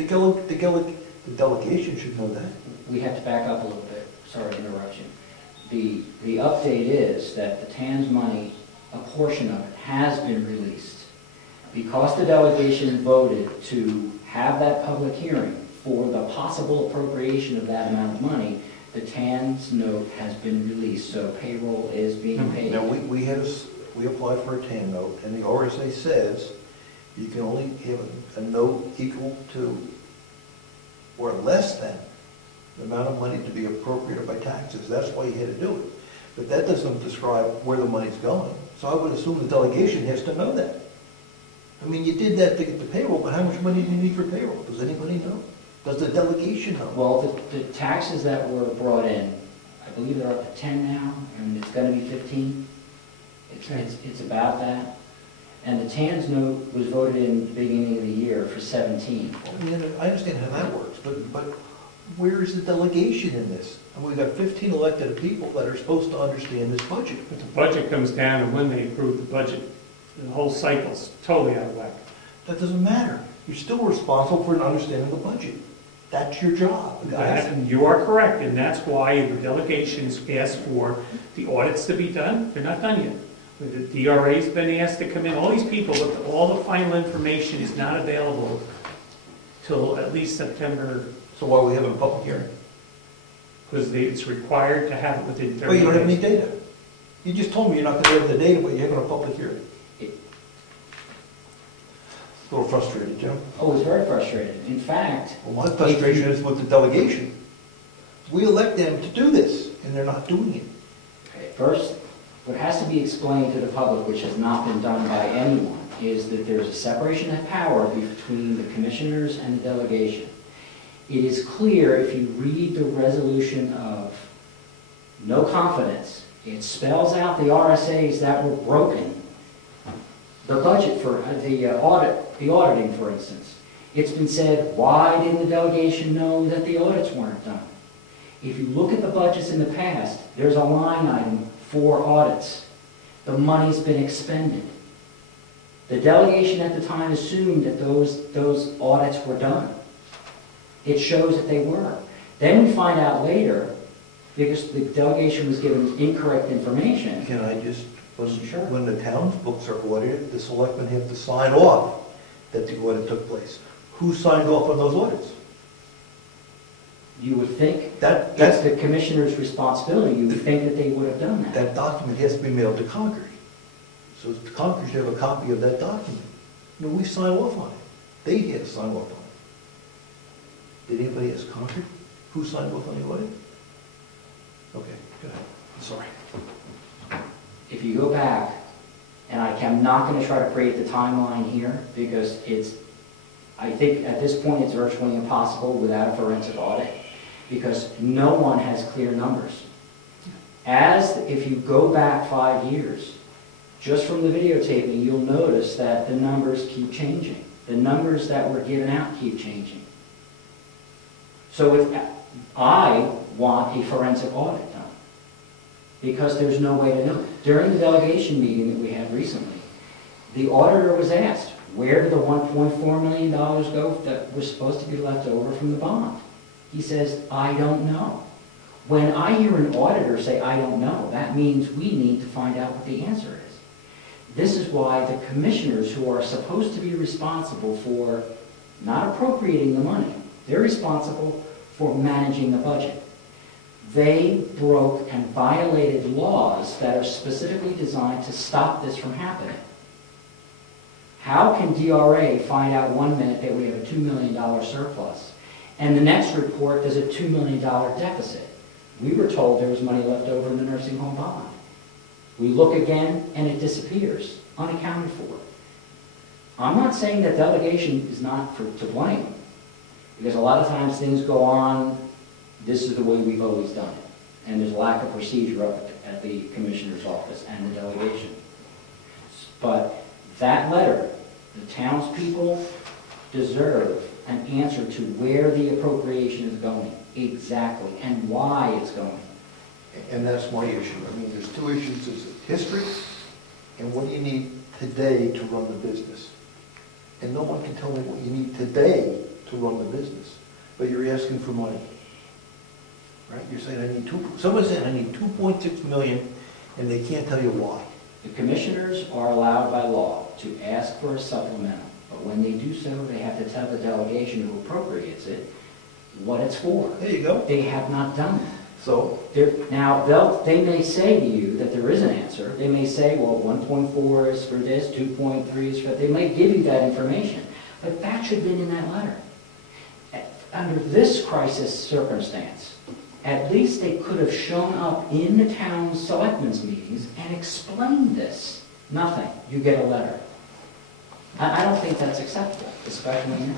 The delegation should know that. We have to back up a little bit. Sorry to interrupt you. The update is that the TAN's money, a portion of it, has been released. Because the delegation voted to have that public hearing for the possible appropriation of that amount of money, the TAN's note has been released, so payroll is being paid. Now, we applied for a TAN note, and the RSA says you can only have a note equal to or less than the amount of money to be appropriated by taxes. That's why you had to do it. But that doesn't describe where the money's going. So I would assume the delegation has to know that. I mean, you did that to get the payroll, but how much money do you need for payroll? Does anybody know? Does the delegation know? Well, the taxes that were brought in, I believe they're up to 10 now, and it's going to be 15. It's about that. And the TAN's note was voted in the beginning of the year for 17. I mean, I understand how that works, but where is the delegation in this? And we've got 15 elected people that are supposed to understand this budget. But the budget comes down, and when they approve the budget, the whole cycle's totally out of whack. That doesn't matter. You're still responsible for understanding the budget. That's your job, guys. You are correct, and that's why the delegation has asked for the audits to be done. They're not done yet. The DRA's been asked to come in. All these people, but all the final information is not available till at least September. So why are we having a public hearing? Because it's required to have it within 30 days. Well, you don't have any data. You just told me you're not going to have the data, but you're having a public hearing. A little frustrated, Jim. Oh, it's very frustrating. In fact... Well, my frustration is with the delegation. We elect them to do this, and they're not doing it. Okay, first, what has to be explained to the public, which has not been done by anyone, is that there's a separation of power between the commissioners and the delegation. It is clear if you read the resolution of no confidence, it spells out the RSAs that were broken. The budget for the auditing, for instance. It's been said, why didn't the delegation know that the audits weren't done? If you look at the budgets in the past, there's a line item for audits. The money's been expended. The delegation at the time assumed that those audits were done. It shows that they were. Then we find out later, because the delegation was given incorrect information. Can I just... Sure. When the town's books are audited, the selectmen have to sign off that the audit took place. Who signed off on those audits? You would think That's the commissioner's responsibility. You would think that they would have done that. That document has to be mailed to Concord. So Concord should have a copy of that document. No, we sign off on it. They had to sign off on it. Did anybody ask Concord who signed off on the audit? Okay, go ahead. Sorry. If you go back, and I'm not going to try to create the timeline here because I think at this point it's virtually impossible without a forensic audit because no one has clear numbers. If you go back 5 years, just from the videotaping, you'll notice that the numbers keep changing. The numbers that were given out keep changing. So I want a forensic audit done because there's no way to know. During the delegation meeting that we had recently, the auditor was asked, where did the $1.4 million go that was supposed to be left over from the bond? He says, I don't know. When I hear an auditor say, I don't know, that means we need to find out what the answer is. This is why the commissioners, who are supposed to be responsible for not appropriating the money, they're responsible for managing the budget. They broke and violated laws that are specifically designed to stop this from happening. How can DRA find out one minute that we have a $2 million surplus, and the next report there's a $2 million deficit? We were told there was money left over in the nursing home bond. We look again, and it disappears, unaccounted for. I'm not saying that delegation is not to blame, because a lot of times things go on, this is the way we've always done it, and there's a lack of procedure up at the commissioner's office and the delegation. But that letter, the townspeople deserve an answer to where the appropriation is going exactly and why it's going. And that's my issue. I mean, there's two issues. There's history and what do you need today to run the business. And no one can tell me what you need today to run the business. But you're asking for money. Right? You're saying I need someone's saying I need 2.6 million and they can't tell you why. The commissioners are allowed by law to ask for a supplemental, but when they do so, they have to tell the delegation who appropriates it what it's for. There you go. They have not done that. So now, they may say to you that there is an answer. They may say, well, 1.4 is for this, 2.3 is for that. They may give you that information, but that should have been in that letter. Under this crisis circumstance, at least they could have shown up in the town's selectmen's meetings and explained this. Nothing. You get a letter. I don't think that's acceptable, especially now.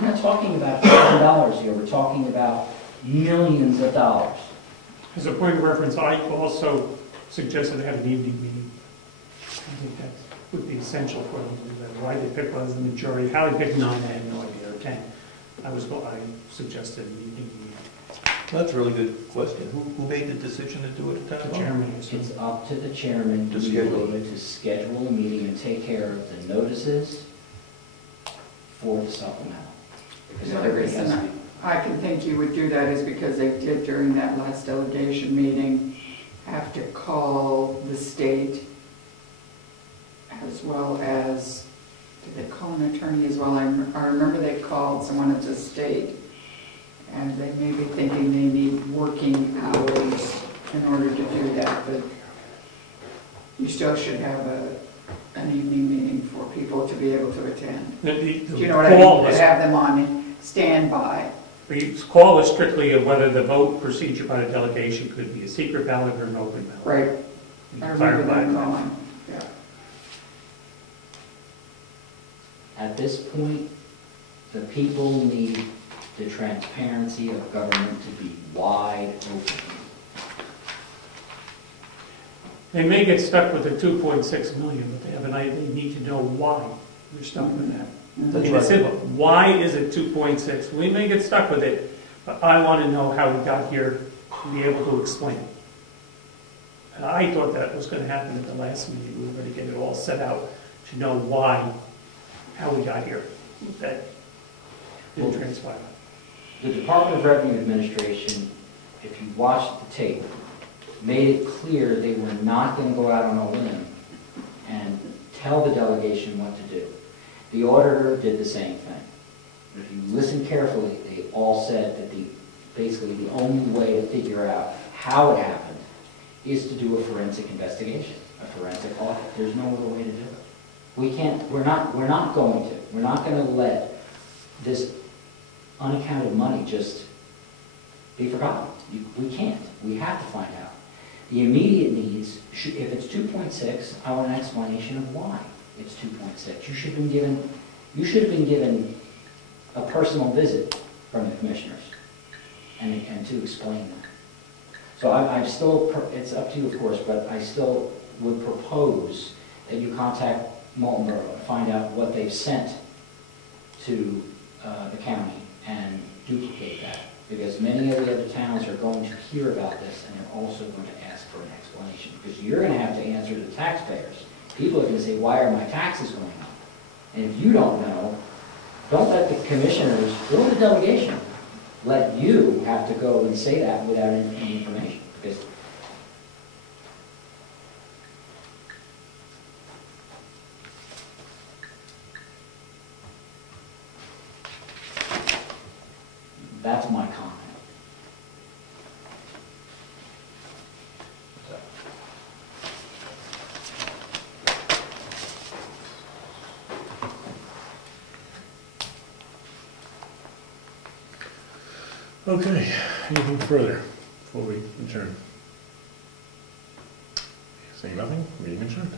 We're not talking about $1,000 here. We're talking about millions of dollars. As a point of reference, I also suggested they have an evening meeting. I think that would be essential for them to do that. Why they picked was the majority. How they picked 9, I had no idea, or 10. I suggested an evening meeting. That's a really good question. Who made the decision to do it at that The time? chairman. It's up to the chairman To schedule it. to schedule a meeting and take care of the notices for the supplemental. Because The other everybody has to reason be. I can think you would do that is because they did during that last delegation meeting have to call the state as well as, did they call an attorney as well? I remember they called someone at the state, and they may be thinking they need working hours in order to do that, but you still should have an evening meeting for people to be able to attend. Do you know what I mean? To have them on standby. The call was strictly of whether the vote procedure by the delegation could be a secret ballot or an open ballot. Right. We I remember clarified them that. calling. Yeah. At this point, the people need the transparency of government to be wide open. They may get stuck with the 2.6 million, but they have they need to know why they're stuck with that. That's It's right. simple. Why is it 2.6? We may get stuck with it, but I want to know how we got here to be able to explain it. And I thought that was going to happen at the last meeting. We were going to get it all set out to know why, how we got here. That didn't transpire. The Department of Revenue Administration, if you watched the tape, made it clear they were not going to go out on a limb and tell the delegation what to do. The auditor did the same thing. If you listen carefully, they all said that basically the only way to figure out how it happened is to do a forensic investigation, a forensic audit. There's no other way to do it. We're not going to. We're not going to let this unaccounted money just be forgotten. We can't. We have to find out. The immediate needs, if it's 2.6, I want an explanation of why it's 2.6. You should have been given a personal visit from the commissioners and to explain that. So I'm still, it's up to you of course, but I still would propose that you contact Molten Borough and find out what they've sent to the county and duplicate that. Because many of the other towns are going to hear about this and they're also going to ask for an explanation. Because you're going to have to answer to the taxpayers. People are going to say, why are my taxes going up? And if you don't know, don't let the commissioners, or the delegation, let you have to go and say that without any information. Because that's my comment. Okay, anything further before we adjourn? Saying nothing, meeting adjourned.